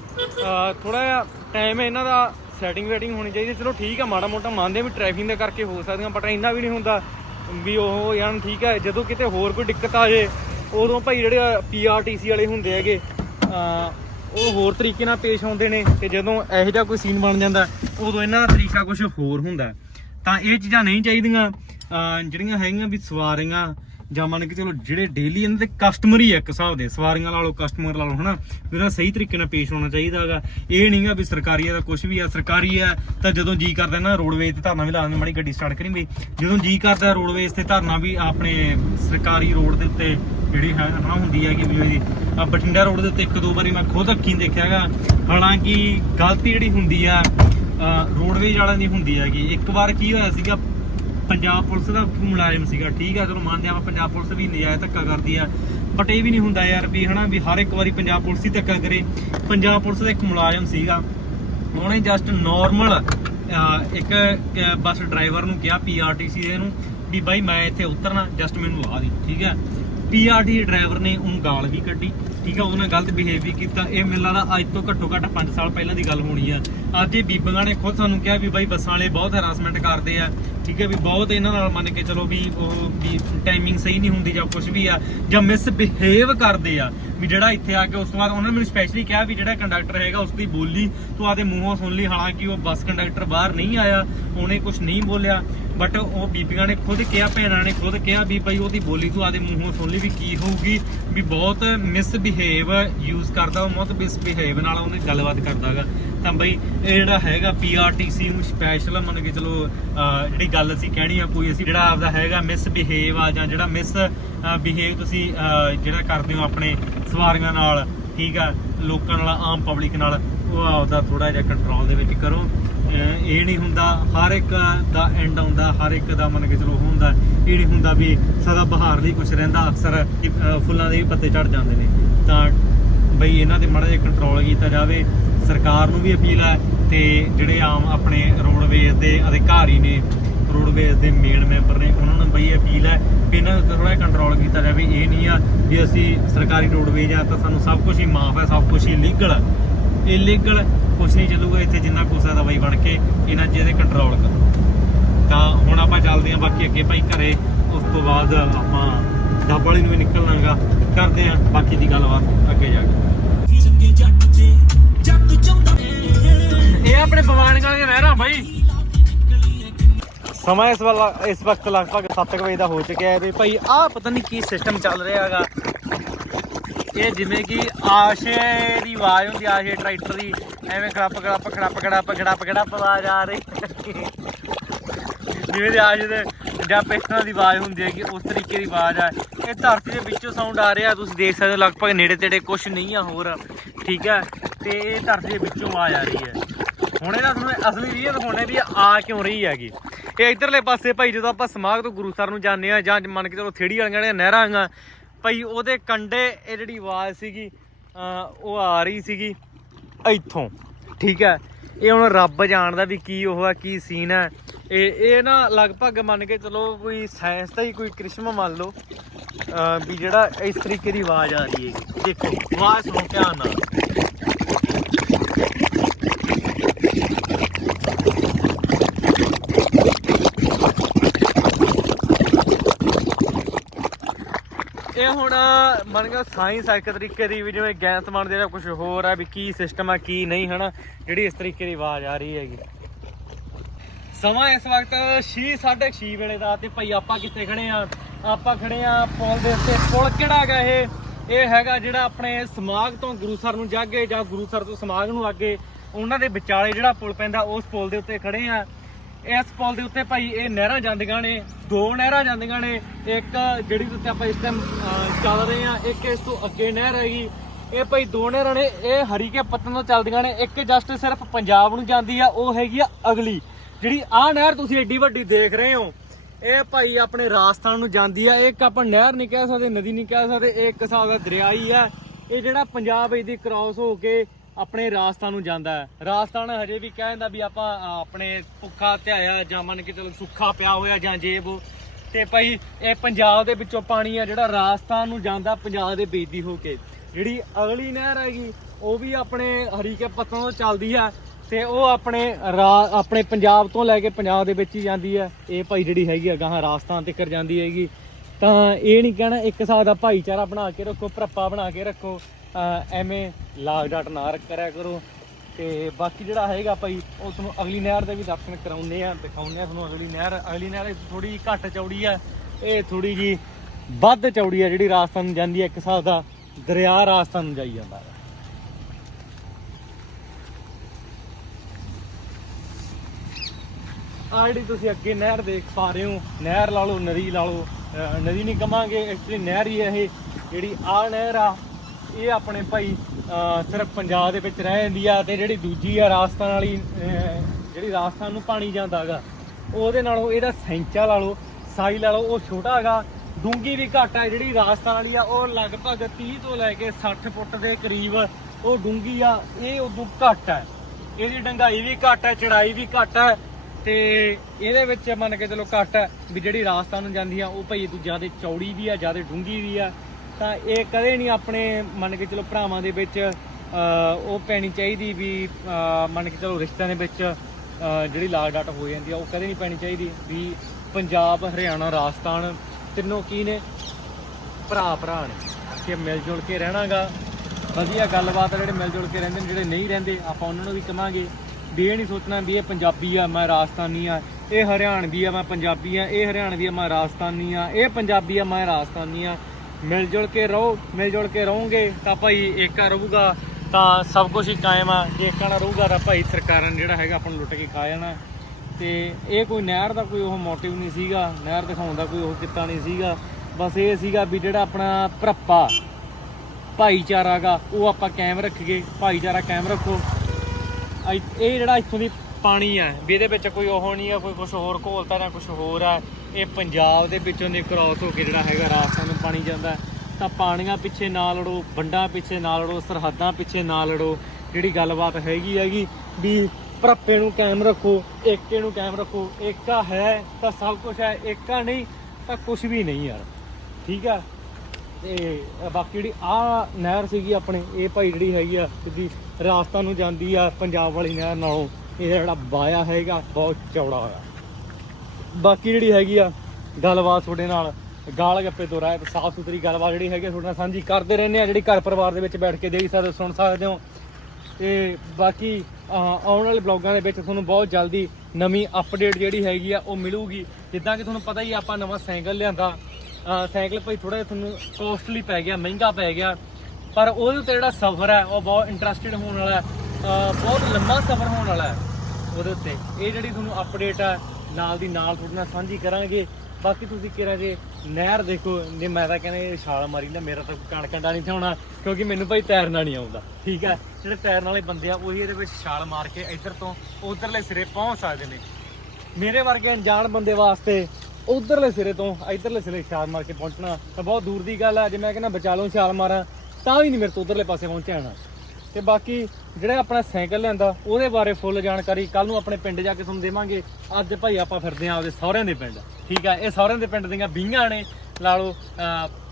ਥੋੜਾ ਜਿਹਾ ਟਾਈਮ ਇਹਨਾਂ ਦਾ ਸੈਟਿੰਗ ਵੇਟਿੰਗ ਹੋਣੀ ਚਾਹੀਦੀ। ਚਲੋ ਠੀਕ ਆ, ਮਾੜਾ ਮੋਟਾ ਮੰਨਦੇ ਵੀ ਟ੍ਰੈਫਿਕ ਦੇ ਕਰਕੇ ਹੋ ਸਕਦੀਆਂ ਪਰ ਇੰਨਾ ਵੀ ਨਹੀਂ ਹੁੰਦਾ ਵੀ ਉਹ ਯਾਰ ਠੀਕ ਹੈ ਜਦੋਂ ਕਿਤੇ ਹੋਰ ਕੋਈ ਦਿੱਕਤ ਆ ਜੇ ਉਦੋਂ ਭਾਈ ਜਿਹੜੇ ਪੀਆਰਟੀਸੀ ਵਾਲੇ ਹੁੰਦੇ ਹੈਗੇ ਉਹ ਹੋਰ ਤਰੀਕੇ ਨਾਲ ਪੇਸ਼ ਆਉਂਦੇ ਨੇ ਤੇ ਜਦੋਂ ਇਹੋ ਜਿਹਾ ਕੋਈ ਸੀਨ ਬਣ ਜਾਂਦਾ, ਉਦੋਂ ਇਹਨਾਂ ਦਾ ਤਰੀਕਾ ਕੁਝ ਹੋਰ ਹੁੰਦਾ। ਤਾਂ ਇਹ ਚੀਜ਼ਾਂ ਨਹੀਂ ਚਾਹੀਦੀਆਂ ਜਿਹੜੀਆਂ ਹੈਗੀਆਂ ਵੀ ਸਵਾਰੀਆਂ ਜਾਂ ਮੰਨ ਕੇ ਚਲੋ ਜਿਹੜੇ ਡੇਲੀ ਇਹਨਾਂ ਦੇ ਕਸਟਮਰ ਹੀ ਆ ਇੱਕ ਹਿਸਾਬ ਦੇ, ਸਵਾਰੀਆਂ ਲਾ ਲਓ ਕਸਟਮਰ ਲਾ ਲਓ, ਹਨਾ, ਵੀ ਉਹਨਾਂ ਸਹੀ ਤਰੀਕੇ ਨਾਲ ਪੇਸ਼ ਹੋਣਾ ਚਾਹੀਦਾ ਹੈਗਾ ਇਹ ਨਹੀਂਗਾ ਵੀ ਸਰਕਾਰੀ ਆ ਦਾ ਕੁਝ ਵੀ ਆ, ਸਰਕਾਰੀ ਆ, ਤਾਂ ਜਦੋਂ ਜੀ ਕਰਦਾ ਨਾ ਰੋਡਵੇਜ਼ ਤੇ ਧਰਨਾ ਵੀ ਲਾ ਦਿੰਦੇ, ਮਾੜੀ ਗੱਡੀ ਸਟਾਰਟ ਕਰੀ ਬਈ ਜਦੋਂ ਜੀ ਕਰਦਾ ਰੋਡਵੇਜ਼ ਤੇ ਧਰਨਾ ਵੀ ਆਪਣੇ ਸਰਕਾਰੀ ਰੋਡ ਦੇ ਉੱਤੇ ਜਿਹੜੀ ਹੈ, ਹਨਾ, ਹੁੰਦੀ ਹੈ ਕਿ ਵੀ ਬਠਿੰਡਾ ਰੋਡ ਦੇ ਉੱਤੇ ਇੱਕ ਦੋ ਵਾਰੀ ਮੈਂ ਖੁਦ ਅੱਖੀਂ ਦੇਖਿਆ ਹੈਗਾ ਹਾਲਾਂਕਿ ਗਲਤੀ ਜਿਹੜੀ ਹੁੰਦੀ ਆ ਰੋਡਵੇਜ਼ ਵਾਲਿਆਂ ਦੀ ਹੁੰਦੀ ਹੈਗੀ। ਇੱਕ ਵਾਰ ਕੀ ਹੋਇਆ ਸੀਗਾ ਪੰਜਾਬ ਪੁਲਿਸ ਦਾ ਮੁਲਾਜ਼ਮ ਸੀਗਾ, ਠੀਕ ਆ ਚਲੋ ਮੰਨਦੇ ਆਪਾਂ ਪੰਜਾਬ ਪੁਲਿਸ ਵੀ ਨਜਾਇਜ਼ ਧੱਕਾ ਕਰਦੀ ਆ। ਬਟ ਇਹ ਵੀ ਨਹੀਂ ਹੁੰਦਾ ਯਾਰ ਵੀ ਹਨਾ, ਵੀ ਹਰ ਇੱਕ ਵਾਰੀ ਪੰਜਾਬ ਪੁਲਿਸ ਹੀ ਧੱਕਾ ਕਰੇ। ਪੰਜਾਬ ਪੁਲਿਸ ਦਾ ਇੱਕ ਮੁਲਾਜ਼ਮ ਸੀਗਾ। ਉਹਨੇ ਜਸਟ ਨਾਰਮਲ ਇੱਕ ਬੱਸ ਡਰਾਈਵਰ ਨੂੰ ਕਿਹਾ ਪੀਆਰਟੀਸੀ ਦੇ ਨੂੰ, ਵੀ ਬਾਈ ਮੈਂ ਇੱਥੇ ਉਤਰਨਾ ਜਸਟ ਮੈਨੂੰ ਆ ਦੇ, ਠੀਕ ਹੈ ਪੀਆਰਟੀ ਡਰਾਈਵਰ ਨੇ ਉਹਨੂੰ ਗਾਲ ਵੀ ਕੱਢੀ। ਠੀਕ ਆ, ਉਹਨਾਂ ਗਲਤ ਬਿਹੇਵ ਵੀ ਕੀਤਾ। ਇਹ ਮੈਨੂੰ ਲੱਗਦਾ ਅੱਜ ਤੋਂ ਘੱਟੋ ਘੱਟ 5 ਸਾਲ ਪਹਿਲਾਂ ਦੀ ਗੱਲ ਹੋਣੀ ਆ। ਅੱਜ ਇਹ ਬੀਬੀਆਂ ਨੇ ਖੁਦ ਸਾਨੂੰ ਕਿਹਾ ਵੀ ਬਾਈ ਬੱਸਾਂ ਵਾਲੇ ਬਹੁਤ ਹਰਾਸਮੈਂਟ ਕਰਦੇ ਆ। ਠੀਕ ਹੈ ਵੀ ਬਹੁਤ ਇਹਨਾਂ ਨਾਲ ਮੰਨ ਕੇ ਚਲੋ ਵੀ ਉਹ ਵੀ ਟਾਈਮਿੰਗ ਸਹੀ ਨਹੀਂ ਹੁੰਦੀ ਜਾਂ ਕੁਝ ਵੀ ਆ, ਜਾਂ ਮਿਸ ਬਿਹੇਵ ਕਰਦੇ ਆ। ਵੀ ਜਿਹੜਾ ਇੱਥੇ ਆ ਕੇ ਉਸ ਤੋਂ ਬਾਅਦ ਉਹਨਾਂ ਨੇ ਮੈਨੂੰ ਸਪੈਸ਼ਲੀ ਕਿਹਾ ਵੀ ਜਿਹੜਾ ਕੰਡਕਟਰ ਹੈਗਾ ਉਸ ਦੀ ਬੋਲੀ, ਤੂੰ ਆਦੇ ਮੂੰਹੋਂ ਸੁਣ ਲਈ, ਹਾਲਾਂਕਿ ਉਹ ਬੱਸ ਕੰਡਕਟਰ ਬਾਹਰ ਨਹੀਂ ਆਇਆ, ਉਹਨੇ ਕੁਝ ਨਹੀਂ ਬੋਲਿਆ ਬਟ ਉਹ ਬੀਬੀਆਂ ਨੇ ਖੁਦ ਕਿਹਾ, ਭੈਣਾਂ ਨੇ ਖੁਦ ਕਿਹਾ ਵੀ ਭਾਈ ਉਹਦੀ ਬੋਲੀ ਤੂੰ ਆਦੇ ਮੂੰਹੋਂ ਸੁਣ ਲਈ ਵੀ ਕੀ ਹੋਊਗੀ, ਵੀ ਬਹੁਤ ਮਿਸਬਿਹੇਵ ਯੂਜ਼ ਕਰਦਾ, ਉਹ ਬਹੁਤ ਮਿਸਬਿਹੇਵ ਨਾਲ ਉਹਨੇ ਗੱਲਬਾਤ ਕਰਦਾਗਾ। ਤਾਂ ਬਈ ਇਹ ਜਿਹੜਾ ਹੈਗਾ ਪੀਆਰਟੀਸੀ ਨੂੰ ਸਪੈਸ਼ਲ ਮੰਨ ਕੇ ਚਲੋ ਜਿਹੜੀ ਗੱਲ ਅਸੀਂ ਕਹਿਣੀ ਆ ਕੋਈ, ਅਸੀਂ ਜਿਹੜਾ ਆਪਦਾ ਹੈਗਾ ਮਿਸਬਿਹੇਵ ਆ ਜਾਂ ਜਿਹੜਾ ਮਿਸ ਬਿਹੇਵ ਤੁਸੀਂ ਜਿਹੜਾ ਕਰਦੇ ਹੋ ਆਪਣੇ ਸਵਾਰੀਆਂ ਨਾਲ, ਠੀਕ ਆ, ਲੋਕਾਂ ਨਾਲ, ਆਮ ਪਬਲਿਕ ਨਾਲ, ਉਹ ਆਪਦਾ ਥੋੜਾ ਜਿਹਾ ਕੰਟਰੋਲ ਦੇ ਵਿੱਚ ਕਰੋ। ਇਹ ਨਹੀਂ ਹੁੰਦਾ, ਹਰ ਇੱਕ ਦਾ ਐਂਡ ਆਉਂਦਾ, ਹਰ ਇੱਕ ਦਾ ਮੰਨ ਕੇ ਚਲੋ ਹੁੰਦਾ। ਇਹ ਨਹੀਂ ਹੁੰਦਾ ਵੀ ਸਦਾ ਬਹਾਰ ਲਈ ਕੁਝ ਰਹਿੰਦਾ, ਅਕਸਰ ਫੁੱਲਾਂ ਦੇ ਵੀ ਪੱਤੇ ਝੜ ਜਾਂਦੇ ਨੇ। ਤਾਂ ਬਈ ਇਹਨਾਂ ਤੇ ਮਾੜਾ ਜਿਹਾ ਕੰਟਰੋਲ ਕੀਤਾ ਜਾਵੇ। ਸਰਕਾਰ ਨੂੰ ਵੀ ਅਪੀਲ ਹੈ ਤੇ ਜਿਹੜੇ ਆਮ ਆਪਣੇ ਰੋਡਵੇਜ਼ ਦੇ ਅਧਿਕਾਰੀ ਨੇ ਰੋਡਵੇਜ਼ ਦੇ ਮੇਨ ਮੈਂਬਰ ਨੇ, ਉਹਨਾਂ ਨੂੰ ਬਈ ਅਪੀਲ ਹੈ ਵੀ ਇਹਨਾਂ ਉੱਤੇ ਥੋੜਾ ਕੰਟਰੋਲ ਕੀਤਾ ਜਾਵੇ, ਇਹ ਨਹੀਂ ਆ ਵੀ ਅਸੀਂ ਸਰਕਾਰੀ ਰੋਡਵੇਜ਼ ਆ ਤਾਂ ਸਾਨੂੰ ਸਭ ਕੁਝ ਹੀ ਮਾਫ ਹੈ, ਸਭ ਕੁਝ ਹੀ ਲੀਗਲ ਇਲੀਗਲ ਕੁਝ ਨਹੀਂ ਚੱਲੂਗਾ, ਇੱਥੇ ਜਿੰਨਾ ਕੁਛ ਹੈ ਦਵਾਈ ਬਣ ਕੇ ਇਹਨਾਂ ਜਿਹਦੇ ਕੰਟਰੋਲ ਕਰੋ। ਤਾਂ ਹੁਣ ਆਪਾਂ ਚੱਲਦੇ ਆਂ ਬਾਕੀ ਅੱਗੇ ਭਾਈ ਘਰੇ, ਉਸ ਤੋਂ ਬਾਅਦ ਆਪਾਂ ਡੱਬ ਵਾਲੀ ਨੂੰ ਵੀ ਨਿਕਲਣਾਗਾ, ਕਰਦੇ ਆਂ ਬਾਕੀ ਦੀ ਗੱਲਬਾਤ, ਅੱਗੇ ਜਾ ਕੇ। ਇਹ ਆਪਣੇ ਬਵਾਨਗਾਂ ਦੇ ਨਹਿਰਾਂ ਭਾਈ ਸਮਾਂ ਇਸ ਵਾਲਾ ਇਸ ਵਕਤ ਲਗਭਗ 7 ਵਜੇ ਦਾ ਹੋ ਚੁੱਕਿਆ ਹੈ ਤੇ ਭਾਈ ਆਹ ਪਤਾ ਨਹੀਂ ਕੀ ਸਿਸਟਮ ਚੱਲ ਰਿਹਾ ਹੈਗਾ। ਇਹ ਜਿਵੇਂ ਕਿ ਆਸ਼ੇ ਦੀ ਆਵਾਜ਼ ਹੁੰਦੀ, ਆਸ਼ੇ ਟਰੈਕਟਰ ਦੀ, ਐਵੇਂ ਖੜੱਪ ਖੜੱਪ ਖੜੱਪ ਖੜੱਪ ਖੜੱਪ ਖੜੱਪ ਆਵਾਜ਼ ਆ ਰਹੀ। ਜਿਵੇਂ ਦੇ ਆਸ਼ੇ ਦੇ ਜਾਂ ਪਿਸਟਨਾਂ ਦੀ ਆਵਾਜ਼ ਹੁੰਦੀ ਹੈ ਕਿ ਉਸ ਤਰੀਕੇ ਦੀ ਆਵਾਜ਼ ਆ। ਇਹ ਧਰਤੀ ਦੇ ਵਿੱਚੋਂ ਸਾਊਂਡ ਆ ਰਿਹਾ, ਤੁਸੀਂ ਦੇਖ ਸਕਦੇ ਹੋ, ਲਗਭਗ ਨੇੜੇ ਤੇੜੇ ਕੁਝ ਨਹੀਂ ਆ ਹੋਰ। ਠੀਕ ਹੈ, ਤੇ ਇਹ ਧਰਤੀ ਦੇ ਵਿੱਚੋਂ ਆਵਾਜ਼ ਆ ਰਹੀ ਹੈ। ਹੁਣ ਇਹਦਾ ਤੁਹਾਨੂੰ ਅਸਲੀ ਰੀਅਲ ਦਿਖਾਉਣੇ ਵੀ ਆ ਕਿਉਂ ਰਹੀ ਹੈਗੀ। ਇਹ ਇਧਰਲੇ ਪਾਸੇ ਭਾਈ, ਜਦੋਂ ਆਪਾਂ ਸਮਾਗ ਤੋਂ ਗੁਰੂ ਗੁਰੂਸਰ ਨੂੰ ਜਾਂਦੇ ਆ, ਜਾਂ ਮੰਨ ਕੇ ਚਲੋ ਥੇੜੀ ਵਾਲੀਆਂ ਜਿਹੜੀਆਂ ਨਹਿਰਾਂ ਆਂਗਾ ਭਾਈ ਉਹਦੇ ਕੰਡੇ ਇਹ ਜਿਹੜੀ ਆਵਾਜ਼ ਸੀਗੀ ਉਹ ਆ ਰਹੀ ਸੀਗੀ ਇੱਥੋਂ, ਠੀਕ ਹੈ। ਇਹ ਹੁਣ ਰੱਬ ਜਾਣਦਾ ਵੀ ਕੀ ਉਹ ਹੈ ਕੀ ਸੀਨ ਹੈ। ਇਹ ਇਹ ਨਾ ਲਗਭਗ ਮੰਨ ਕੇ ਚਲੋ ਕੋਈ ਸਾਇੰਸ ਦਾ ਹੀ ਕੋਈ ਕ੍ਰਿਸ਼ਮਾ ਮੰਨ ਲਓ ਵੀ ਜਿਹੜਾ ਇਸ ਤਰੀਕੇ ਦੀ ਆਵਾਜ਼ ਆ ਰਹੀ ਹੈ ਦੇਖੋ, ਆਵਾਜ਼ ਸੁਣੋ ਧਿਆਨ ਨਾਲ। ਇਹ ਹੁਣ, ਮੰਨ ਗਿਆ ਸਾਇੰਸ ਆ ਇੱਕ ਤਰੀਕੇ ਦੀ ਵੀ ਜਿਵੇਂ ਗੈਸ ਬਣਦੇ ਜਾਂ ਕੁਝ ਹੋਰ ਹੈ ਵੀ ਕੀ ਸਿਸਟਮ ਆ, ਕੀ ਨਹੀਂ, ਹਨਾ? ਜਿਹੜੀ ਇਸ ਤਰੀਕੇ ਦੀ ਆਵਾਜ਼ ਆ ਰਹੀ ਹੈਗੀ। ਸਮਾਂ ਇਸ ਵਕਤ 6 6:30 ਵੇਲੇ ਦਾ ਤੇ ਭਾਈ ਆਪਾਂ ਕਿੱਥੇ ਖੜੇ ਆ? ਆਪਾਂ ਖੜੇ ਆ ਪੁਲ ਦੇ ਉੱਤੇ। ਪੁਲ ਕਿਹੜਾ ਹੈਗਾ ਇਹ? ਇਹ ਹੈਗਾ ਜਿਹੜਾ ਆਪਣੇ ਸਮਾਗ ਤੋਂ ਗੁਰੂਸਰ ਨੂੰ ਜਾਗੇ ਜਾਂ ਗੁਰੂਸਰ ਤੋਂ ਸਮਾਗ ਨੂੰ ਅੱਗੇ। ਉਹਨਾਂ ਦੇ ਵਿਚਾਲੇ ਜਿਹੜਾ ਪੁਲ ਪੈਂਦਾ, ਉਸ ਪੁਲ ਦੇ ਉੱਤੇ ਖੜੇ ਆ। ਇਸ ਪੁਲ ਦੇ ਉੱਤੇ ਭਾਈ ਇਹ ਨਹਿਰਾਂ ਜਾਂਦੀਆਂ ਨੇ, ਦੋ ਨਹਿਰਾਂ ਜਾਂਦੀਆਂ ਨੇ, ਇੱਕ ਜਿਹੜੀ ਉੱਤੇ ਆਪਾਂ ਇਸ ਟਾਈਮ ਚੱਲ ਰਹੇ ਆ ਇੱਕ ਇਸ ਤੋਂ ਅੱਗੇ ਨਹਿਰ ਹੈਗੀ। ਇਹ ਭਾਈ ਦੋ ਨਹਿਰਾਂ ਨੇ, ਇਹ ਹਰੀਕੇ ਪੱਤਨ ਤੋਂ ਚੱਲਦੀਆਂ ਨੇ, ਇੱਕ ਜਸਟ ਸਿਰਫ ਪੰਜਾਬ ਨੂੰ ਜਾਂਦੀ ਆ, ਉਹ ਹੈਗੀ ਆ ਅਗਲੀ। ਜਿਹੜੀ ਆਹ ਨਹਿਰ ਤੁਸੀਂ ਏਡੀ ਵੱਡੀ ਦੇਖ ਰਹੇ ਹੋ, ਇਹ ਭਾਈ ਆਪਣੇ ਰਾਜਸਥਾਨ ਨੂੰ ਜਾਂਦੀ ਆ, ਇੱਕ ਆਪਾਂ ਨਹਿਰ ਨਹੀਂ ਕਹਿ ਸਕਦੇ, ਨਦੀ ਨਹੀਂ ਕਹਿ ਸਕਦੇ, ਇਹ ਇੱਕ ਹਿਸਾਬ ਦਾ ਦਰਿਆ ਹੀ ਆ। ਇਹ ਜਿਹੜਾ ਪੰਜਾਬ ਇਹਦੀ ਕ੍ਰਾਸ ਹੋ ਕੇ ਆਪਣੇ ਰਾਜਸਥਾਨ ਨੂੰ ਜਾਂਦਾ ਹੈ। ਰਾਜਸਥਾਨ ਹਜੇ ਵੀ ਕਹਿੰਦਾ ਵੀ ਆਪਾਂ ਆਪਣੇ ਭੁੱਖਾ ਧਿਆਇਆ ਜਾਂ ਮੰਨ ਕੇ ਚਲੋ ਸੁੱਖਾ ਪਿਆ ਹੋਇਆ ਜਾਂ ਜੇਬ। ਤੇ ਭਾਈ ਇਹ ਪੰਜਾਬ ਦੇ ਵਿੱਚੋਂ ਪਾਣੀ ਆ ਜਿਹੜਾ ਰਾਜਸਥਾਨ ਨੂੰ ਜਾਂਦਾ ਪੰਜਾਬ ਦੇ ਬੇਦੀ ਹੋ ਕੇ। ਜਿਹੜੀ ਅਗਲੀ ਨਹਿਰ ਹੈਗੀ, ਉਹ ਵੀ ਆਪਣੇ ਹਰੀਕੇ ਪੱਤੋਂ ਤੋਂ ਚੱਲਦੀ ਆ ਤੇ ਉਹ ਆਪਣੇ ਰਾ- ਆਪਣੇ ਪੰਜਾਬ ਤੋਂ ਲੈ ਕੇ ਪੰਜਾਬ ਦੇ ਵਿੱਚ ਹੀ ਜਾਂਦੀ ਹੈ ਇਹ ਭਾਈ ਜਿਹੜੀ ਹੈਗੀ ਆ ਗਾਹਾਂ ਰਾਜਸਥਾਨ ਤੱਕ ਜਾਂਦੀ ਹੈਗੀ। ਤਾਂ ਇਹ ਨਹੀਂ ਕਹਿਣਾ ਇੱਕ ਹਿਸਾਬ ਦਾ ਭਾਈਚਾਰਾ ਬਣਾ ਕੇ ਰੱਖੋ, ਭਰੱਪਾ ਬਣਾ ਕੇ ਰੱਖੋ। ਐਵੇਂ ਲਾਗ ਡਾਟ ਨਾ ਕਰਿਆ ਕਰੋ। ਤੇ ਬਾਕੀ ਜਿਹੜਾ ਹੈਗਾ ਭਾਈ, ਉਹ ਤੁਹਾਨੂੰ ਅਗਲੀ ਨਹਿਰ ਦੇ ਵੀ ਦਰਸ਼ਨ ਕਰਾਉਂਦੇ ਆ, ਦਿਖਾਉਂਦੇ ਆ ਤੁਹਾਨੂੰ ਅਗਲੀ ਨਹਿਰ। ਅਗਲੀ ਨਹਿਰ ਥੋੜੀ ਘੱਟ ਚੌੜੀ ਆ, ਇਹ ਥੋੜੀ ਜੀ ਵੱਧ ਚੌੜੀ ਆ, ਜਿਹੜੀ ਰਾਜਸਥਾਨ ਨੂੰ ਜਾਂਦੀ ਹੈ ਇੱਕ ਹਿਸਾਬ ਦਾ ਦਰਿਆ ਰਾਜਸਥਾਨ ਨੂੰ ਜਾਈ ਜਾਂਦਾ ਹੈ ਆ ਜਿਹੜੀ ਤੁਸੀਂ ਅੱਗੇ ਨਹਿਰ ਦੇਖ ਪਾ ਰਹੇ ਹੋ, ਨਹਿਰ ਲਾ ਲਓ, ਨਦੀ ਲਾ ਲਓ ਨਦੀ ਨਹੀਂ ਕਮਾਂਗੇ ਐਕਚੁਅਲੀ ਨਹਿਰ ਹੀ ਇਹ, ਜਿਹੜੀ ਆ ਨਹਿਰ ਆ ਇਹ ਆਪਣੇ ਭਾਈ ਸਿਰਫ ਪੰਜਾਬ ਦੇ ਵਿੱਚ ਰਹਿ ਜਾਂਦੀ ਆ ਤੇ ਜਿਹੜੀ ਦੂਜੀ ਆ ਰਾਜਸਥਾਨ ਵਾਲੀ ਜਿਹੜੀ ਰਾਜਸਥਾਨ ਨੂੰ ਪਾਣੀ ਜਾਂਦਾ ਹੈਗਾ, ਉਹਦੇ ਨਾਲੋਂ ਇਹਦਾ ਸੈਂਚਾ ਲਾ ਲਓ, ਸਾਈ ਲਾ ਲਓ, ਉਹ ਛੋਟਾ ਹੈਗਾ। ਡੂੰਗੀ ਵੀ ਘੱਟ ਹੈ ਜਿਹੜੀ ਰਾਜਸਥਾਨ ਵਾਲੀ ਆ, ਉਹ ਲਗਭਗ 30 ਤੋਂ ਲੈ ਕੇ 60 ਫੁੱਟ ਦੇ ਕਰੀਬ ਉਹ ਡੂੰਗੀ ਆ, ਇਹ ਉਦੋਂ ਘੱਟ ਹੈ ਇਹਦੀ ਡੰਗਾਈ ਵੀ ਘੱਟ ਹੈ ਚੜਾਈ ਵੀ ਘੱਟ ਹੈ ਤੇ ਇਹਦੇ ਵਿੱਚ ਮੰਨ ਕੇ ਚਲੋ ਘੱਟ ਹੈ ਵੀ ਜਿਹੜੀ ਰਾਜਸਥਾਨ ਨੂੰ ਜਾਂਦੀ ਆ, ਉਹ ਭਈ ਤੂੰ ਜ਼ਿਆਦਾ ਚੌੜੀ ਵੀ ਆ, ਜ਼ਿਆਦਾ ਡੂੰਗੀ ਵੀ ਆ। ਤਾਂ ਇਹ ਕਦੇ ਨਹੀਂ ਆਪਣੇ ਮੰਨ ਕੇ ਚਲੋ ਭਰਾਵਾਂ ਦੇ ਵਿੱਚ ਉਹ ਪੈਣੀ ਚਾਹੀਦੀ ਵੀ ਮੰਨ ਕੇ ਚਲੋ ਰਿਸ਼ਤਿਆਂ ਦੇ ਵਿੱਚ ਜਿਹੜੀ ਲਾਗ ਡਾਟ ਹੋ ਜਾਂਦੀ ਆ, ਉਹ ਕਦੇ ਨਹੀਂ ਪੈਣੀ ਚਾਹੀਦੀ ਵੀ ਪੰਜਾਬ, ਹਰਿਆਣਾ, ਰਾਜਸਥਾਨ ਤਿੰਨੋਂ ਕੀ ਨੇ? ਭਰਾ ਭਰਾ ਨੇ, ਕਿ ਮਿਲ ਜੁਲ ਕੇ ਰਹਿਣਾਗਾ। ਵਧੀਆ ਗੱਲਬਾਤ ਆ ਜਿਹੜੇ ਮਿਲ ਜੁਲ ਕੇ ਰਹਿੰਦੇ ਨੇ, ਜਿਹੜੇ ਨਹੀਂ ਰਹਿੰਦੇ, ਆਪਾਂ ਉਹਨਾਂ ਨੂੰ ਵੀ ਕਵਾਂਗੇ ਵੀ ਇਹ ਨਹੀਂ ਸੋਚਣਾ ਵੀ ਇਹ ਪੰਜਾਬੀ ਆ, ਮੈਂ ਰਾਜਸਥਾਨੀ ਆ, ਇਹ ਹਰਿਆਣਵੀ ਆ, ਮੈਂ ਪੰਜਾਬੀ ਆ, ਇਹ ਹਰਿਆਣਵੀ ਆ, ਮੈਂ ਰਾਜਸਥਾਨੀ ਆ, ਇਹ ਪੰਜਾਬੀ ਆ, ਮੈਂ ਰਾਜਸਥਾਨੀ ਆ। ਮਿਲ ਜੁਲ ਕੇ ਰਹੋ ਮਿਲ ਜੁਲ ਕੇ ਰਹੋਗੇ ਤਾਂ ਭਾਈ ਏਕਾ ਰਹੂਗਾ, ਤਾਂ ਸਭ ਕੁਝ ਹੀ ਕਾਇਮ ਆ, ਜੇ ਏਕਾ ਨਾ ਰਹੂਗਾ ਤਾਂ ਭਾਈ ਸਰਕਾਰਾਂ ਨੇ ਜਿਹੜਾ ਹੈਗਾ ਆਪਾਂ ਨੂੰ ਲੁੱਟ ਕੇ ਖਾ ਜਾਣਾ। ਤੇ ਇਹ ਕੋਈ ਨਹਿਰ ਦਾ ਕੋਈ ਉਹ ਮੋਟਿਵ ਨਹੀਂ ਸੀਗਾ, ਨਹਿਰ ਦਿਖਾਉਣ ਦਾ ਕੋਈ ਉਹ ਕਿੱਤਾ ਨਹੀਂ ਸੀਗਾ। ਬਸ ਇਹ ਸੀਗਾ ਵੀ ਜਿਹੜਾ ਆਪਣਾ ਭਰੱਪਾ ਭਾਈਚਾਰਾ ਗਾ, ਉਹ ਆਪਾਂ ਕਾਇਮ ਰੱਖੀਏ, ਭਾਈਚਾਰਾ ਕਾਇਮ ਰੱਖੋ। ਇਹ ਜਿਹੜਾ ਇੱਥੋਂ ਦੀ ਪਾਣੀ ਆ, ਵੀ ਇਹਦੇ ਵਿੱਚ ਕੋਈ ਉਹ ਨਹੀਂ ਆ, ਕੋਈ ਕੁਝ ਹੋਰ ਘੋਲਤਾ ਜਾਂ ਕੁਝ ਹੋਰ ਆ ਇਹ ਪੰਜਾਬ ਦੇ ਵਿੱਚੋਂ ਦੀ ਕ੍ਰਾਸ ਹੋ ਕੇ ਜਿਹੜਾ ਹੈਗਾ ਰਾਜਸਥਾਨ ਨੂੰ ਪਾਣੀ ਜਾਂਦਾ ਤਾਂ ਪਾਣੀਆਂ ਪਿੱਛੇ ਨਾ ਲੜੋ, ਵੰਡਾਂ ਪਿੱਛੇ ਨਾ ਲੜੋ, ਸਰਹੱਦਾਂ ਪਿੱਛੇ ਨਾ ਲੜੋ, ਜਿਹੜੀ ਗੱਲਬਾਤ ਹੈਗੀ ਹੈਗੀ ਵੀ ਭਰਪੇ ਨੂੰ ਕਾਇਮ ਰੱਖੋ, ਏਕੇ ਨੂੰ ਕਾਇਮ ਰੱਖੋ, ਏਕਾ ਹੈ ਤਾਂ ਸਭ ਕੁਝ ਹੈ, ਏਕਾ ਨਹੀਂ ਤਾਂ ਕੁਝ ਵੀ ਨਹੀਂ ਯਾਰ। ਠੀਕ ਆ? ਤੇ ਬਾਕੀ ਜਿਹੜੀ ਆ ਨਹਿਰ ਸੀਗੀ ਆਪਣੇ, ਇਹ ਭਾਈ ਜਿਹੜੀ ਹੈਗੀ ਆ ਸਿੱਧੀ ਰਾਜਸਥਾਨ ਨੂੰ ਜਾਂਦੀ ਆ ਪੰਜਾਬ ਵਾਲੀ ਨਹਿਰ ਨਾਲੋਂ, ਇਹ ਜਿਹੜਾ ਬਾਇਆ ਹੈਗਾ, ਬਹੁਤ ਚੌੜਾ ਹੋਇਆ। ਬਾਕੀ ਜਿਹੜੀ ਹੈਗੀ ਆ ਗੱਲਬਾਤ ਤੁਹਾਡੇ ਨਾਲ, ਗਾਲ ਗੱਪੇ ਤੋਂ ਰਾਇ ਸਾਫ਼ ਸੁਥਰੀ ਗੱਲਬਾਤ ਜਿਹੜੀ ਹੈਗੀ ਆ ਤੁਹਾਡੇ ਨਾਲ ਸਾਂਝੀ ਕਰਦੇ ਰਹਿੰਦੇ ਆ, ਜਿਹੜੀ ਘਰ ਪਰਿਵਾਰ ਦੇ ਵਿੱਚ ਬੈਠ ਕੇ ਦੇਖ ਸਕਦੇ ਸੁਣ ਸਕਦੇ ਹੋ। ਤੇ ਬਾਕੀ ਆਉਣ ਵਾਲੇ ਬਲੌਗਾਂ ਦੇ ਵਿੱਚ ਤੁਹਾਨੂੰ ਬਹੁਤ ਜਲਦੀ ਨਵੀਂ ਅਪਡੇਟ ਜਿਹੜੀ ਹੈਗੀ ਆ ਉਹ ਮਿਲੂਗੀ। ਜਿੱਦਾਂ ਕਿ ਤੁਹਾਨੂੰ ਪਤਾ ਹੀ ਆਪਾਂ ਨਵਾਂ ਸਾਈਕਲ ਲਿਆਂਦਾ। ਸਾਈਕਲ ਭਾਈ ਥੋੜਾ ਤੁਹਾਨੂੰ ਕੋਸਟਲੀ ਪੈ ਗਿਆ, ਮਹਿੰਗਾ ਪੈ ਗਿਆ। ਪਰ ਉਹਦੇ ਉੱਤੇ ਜਿਹੜਾ ਸਫ਼ਰ ਹੈ, ਉਹ ਬਹੁਤ ਇੰਟਰਸਟਿਡ ਹੋਣ ਵਾਲਾ ਹੈ। ਬਹੁਤ ਲੰਮਾ ਸਫ਼ਰ ਹੋਣ ਵਾਲਾ ਹੈ ਉਹਦੇ ਉੱਤੇ। ਇਹ ਜਿਹੜੀ ਤੁਹਾਨੂੰ ਅਪਡੇਟ ਹੈ ਨਾਲ ਦੀ ਨਾਲ ਤੁਹਾਡੇ ਨਾਲ ਸਾਂਝੀ ਕਰਾਂਗੇ। ਬਾਕੀ ਤੁਸੀਂ ਕਿਹੜਾ ਜੇ ਨਹਿਰ ਦੇਖੋ, ਜੇ ਮੈਂ ਤਾਂ ਕਹਿੰਦਾ ਇਹ ਛਾਲ ਮਾਰੀ ਨਾ, ਮੇਰਾ ਤਾਂ ਕਣ ਕੰਡਾ ਨਹੀਂ ਥਾਉਣਾ ਕਿਉਂਕਿ ਮੈਨੂੰ ਭਾਈ ਤੈਰਨਾ ਨਹੀਂ ਆਉਂਦਾ, ਠੀਕ ਹੈ ਜਿਹੜੇ ਤੈਰਨ ਵਾਲੇ ਬੰਦੇ ਆ, ਉਹੀ ਇਹਦੇ ਵਿੱਚ ਛਾਲ ਮਾਰ ਕੇ ਇੱਧਰ ਤੋਂ ਉਧਰਲੇ ਸਿਰੇ ਪਹੁੰਚ ਸਕਦੇ ਨੇ। ਮੇਰੇ ਵਰਗੇ ਅਣਜਾਣ ਬੰਦੇ ਵਾਸਤੇ ਉਧਰਲੇ ਸਿਰੇ ਤੋਂ ਇੱਧਰਲੇ ਸਿਰੇ ਛਾਲ ਮਾਰ ਕੇ ਪਹੁੰਚਣਾ ਤਾਂ ਬਹੁਤ ਦੂਰ ਦੀ ਗੱਲ ਹੈ ਜੇ ਮੈਂ ਕਹਿੰਦਾ ਬਚਾ ਛਾਲ ਮਾਰਾਂ, ਤਾਂ ਵੀ ਨਹੀਂ ਮੇਰੇ ਤੋਂ ਉਧਰਲੇ ਪਾਸੇ ਪਹੁੰਚਿਆ ਜਾਣਾ ਤੇ ਬਾਕੀ ਜਿਹੜਾ ਆਪਣਾ ਸਾਈਕਲ ਲਿਆਂਦਾ ਉਹਦੇ ਬਾਰੇ ਫੁੱਲ ਜਾਣਕਾਰੀ ਕੱਲ ਨੂੰ ਆਪਣੇ ਪਿੰਡ ਜਾ ਕੇ ਤੁਹਾਨੂੰ ਦੇਵਾਂਗੇ। ਅੱਜ ਭਾਈ ਆਪਾਂ ਫਿਰਦੇ ਆਂ ਆਪਦੇ ਸਹੁਰਿਆਂ ਦੇ ਪਿੰਡ। ਠੀਕ ਆ, ਇਹ ਸਹੁਰਿਆਂ ਦੇ ਪਿੰਡ ਦੀਆਂ ਬੀਆਂ ਨੇ। ਲਾ ਲਓ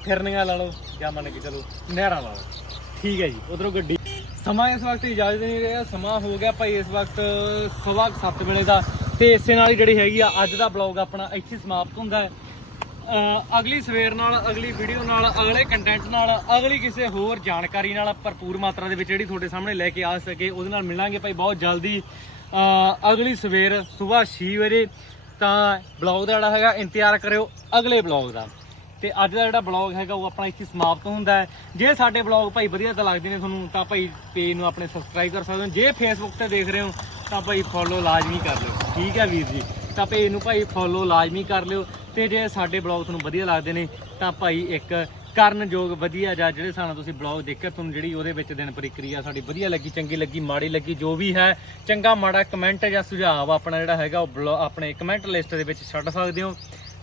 ਫਿਰਨੀਆਂ ਲਾ ਲਓ ਜਾਂ ਮੰਨ ਕੇ ਚਲੋ, ਨਹਿਰਾਂ ਲਾ ਲਓ। ਠੀਕ ਹੈ ਜੀ, ਉਧਰੋਂ ਗੱਡੀ। ਸਮਾਂ ਇਸ ਵਕਤ ਇਜਾਜ਼ਤ ਨਹੀਂ ਰਿਹਾ, ਸਮਾਂ ਹੋ ਗਿਆ ਭਾਈ ਇਸ ਵਕਤ ਸਵਾ 7 ਵੇਲੇ ਦਾ। ਤੇ ਇਸੇ ਨਾਲ ਹੀ ਜਿਹੜੀ ਹੈਗੀ ਆ, ਅੱਜ ਦਾ ਬਲੌਗ ਆਪਣਾ ਇੱਥੇ ਸਮਾਪਤ ਹੁੰਦਾ ਹੈ। ਅਗਲੀ ਸਵੇਰ ਨਾਲ, ਅਗਲੀ ਵੀਡੀਓ ਨਾਲ, ਅਗਲੇ ਕੰਟੈਂਟ ਨਾਲ, ਅਗਲੀ ਕਿਸੇ ਹੋਰ ਜਾਣਕਾਰੀ ਨਾਲ ਭਰਪੂਰ ਮਾਤਰਾ ਦੇ ਵਿੱਚ ਜਿਹੜੀ ਤੁਹਾਡੇ ਸਾਹਮਣੇ ਲੈ ਕੇ ਆ ਸਕੇ, ਉਹਦੇ ਨਾਲ ਮਿਲਾਂਗੇ ਭਾਈ ਬਹੁਤ ਜਲਦੀ। ਅਗਲੀ ਸਵੇਰ ਸਵੇਰ 6 ਵਜੇ ਤਾਂ ਬਲੌਗ ਦਾ ਜਿਹੜਾ ਹੈਗਾ ਇੰਤਜ਼ਾਰ ਕਰਿਓ, ਅਗਲੇ ਬਲੌਗ ਦਾ। ਤੇ ਅੱਜ ਦਾ ਜਿਹੜਾ ਬਲੌਗ ਹੈਗਾ, ਉਹ ਆਪਣਾ ਇੱਥੇ ਸਮਾਪਤ ਹੁੰਦਾ ਹੈ। ਜੇ ਸਾਡੇ ਬਲੌਗ ਭਾਈ ਵਧੀਆ ਤਾਂ ਲੱਗਦੇ ਨੇ ਤੁਹਾਨੂੰ, ਤਾਂ ਭਾਈ ਪੇਜ ਨੂੰ ਆਪਣੇ ਸਬਸਕ੍ਰਾਈਬ ਕਰ ਸਕਦੇ ਹੋ। ਜੇ ਫੇਸਬੁੱਕ ਤੇ ਦੇਖ ਰਹੇ ਹੋ, ਤਾਂ ਭਾਈ ਫੋਲੋ ਲਾਜ਼ਮੀ ਕਰ ਲਿਓ। ਠੀਕ ਹੈ ਵੀਰ ਜੀ? ਤਾਂ ਪੇਜ ਨੂੰ ਭਾਈ ਫੋਲੋ ਲਾਜ਼ਮੀ ਕਰ ਲਿਓ ਤੇ ਜੇ ਸਾਡੇ ਬਲੌਗ ਤੁਹਾਨੂੰ ਵਧੀਆ ਲੱਗਦੇ ਨੇ ਤਾਂ ਭਾਈ ਇੱਕ ਕਰਨਯੋਗ ਵਧੀਆ ਜਾਂ ਜਿਹੜੇ ਸਾਨੂੰ ਤੁਸੀਂ ਬਲੌਗ ਦੇਖਿਆ ਤੁਹਾਨੂੰ ਜਿਹੜੀ ਉਹਦੇ ਵਿੱਚ ਦਿਨ ਪ੍ਰਕਿਰਿਆ ਸਾਡੀ ਵਧੀਆ ਲੱਗੀ, ਚੰਗੀ ਲੱਗੀ, ਮਾੜੀ ਲੱਗੀ, ਜੋ ਵੀ ਹੈ, ਚੰਗਾ, ਮਾੜਾ ਕਮੈਂਟ ਜਾਂ ਸੁਝਾਅ ਆਪਣਾ ਜਿਹੜਾ ਹੈਗਾ ਉਹ ਬਲੌ- ਆਪਣੇ ਕਮੈਂਟ ਲਿਸਟ ਦੇ ਵਿੱਚ ਛੱਡ ਸਕਦੇ ਹੋ।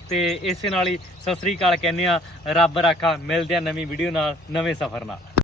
ਤੇ ਇਸੇ ਨਾਲ ਹੀ ਸਤਿ ਸ੍ਰੀ ਅਕਾਲ ਕਹਿੰਦੇ ਆ ਰੱਬ ਰਾਖਾ, ਮਿਲਦੇ ਆ ਨਵੀਂ ਵੀਡੀਓ ਨਾਲ, ਨਵੇਂ ਸਫ਼ਰ ਨਾਲ।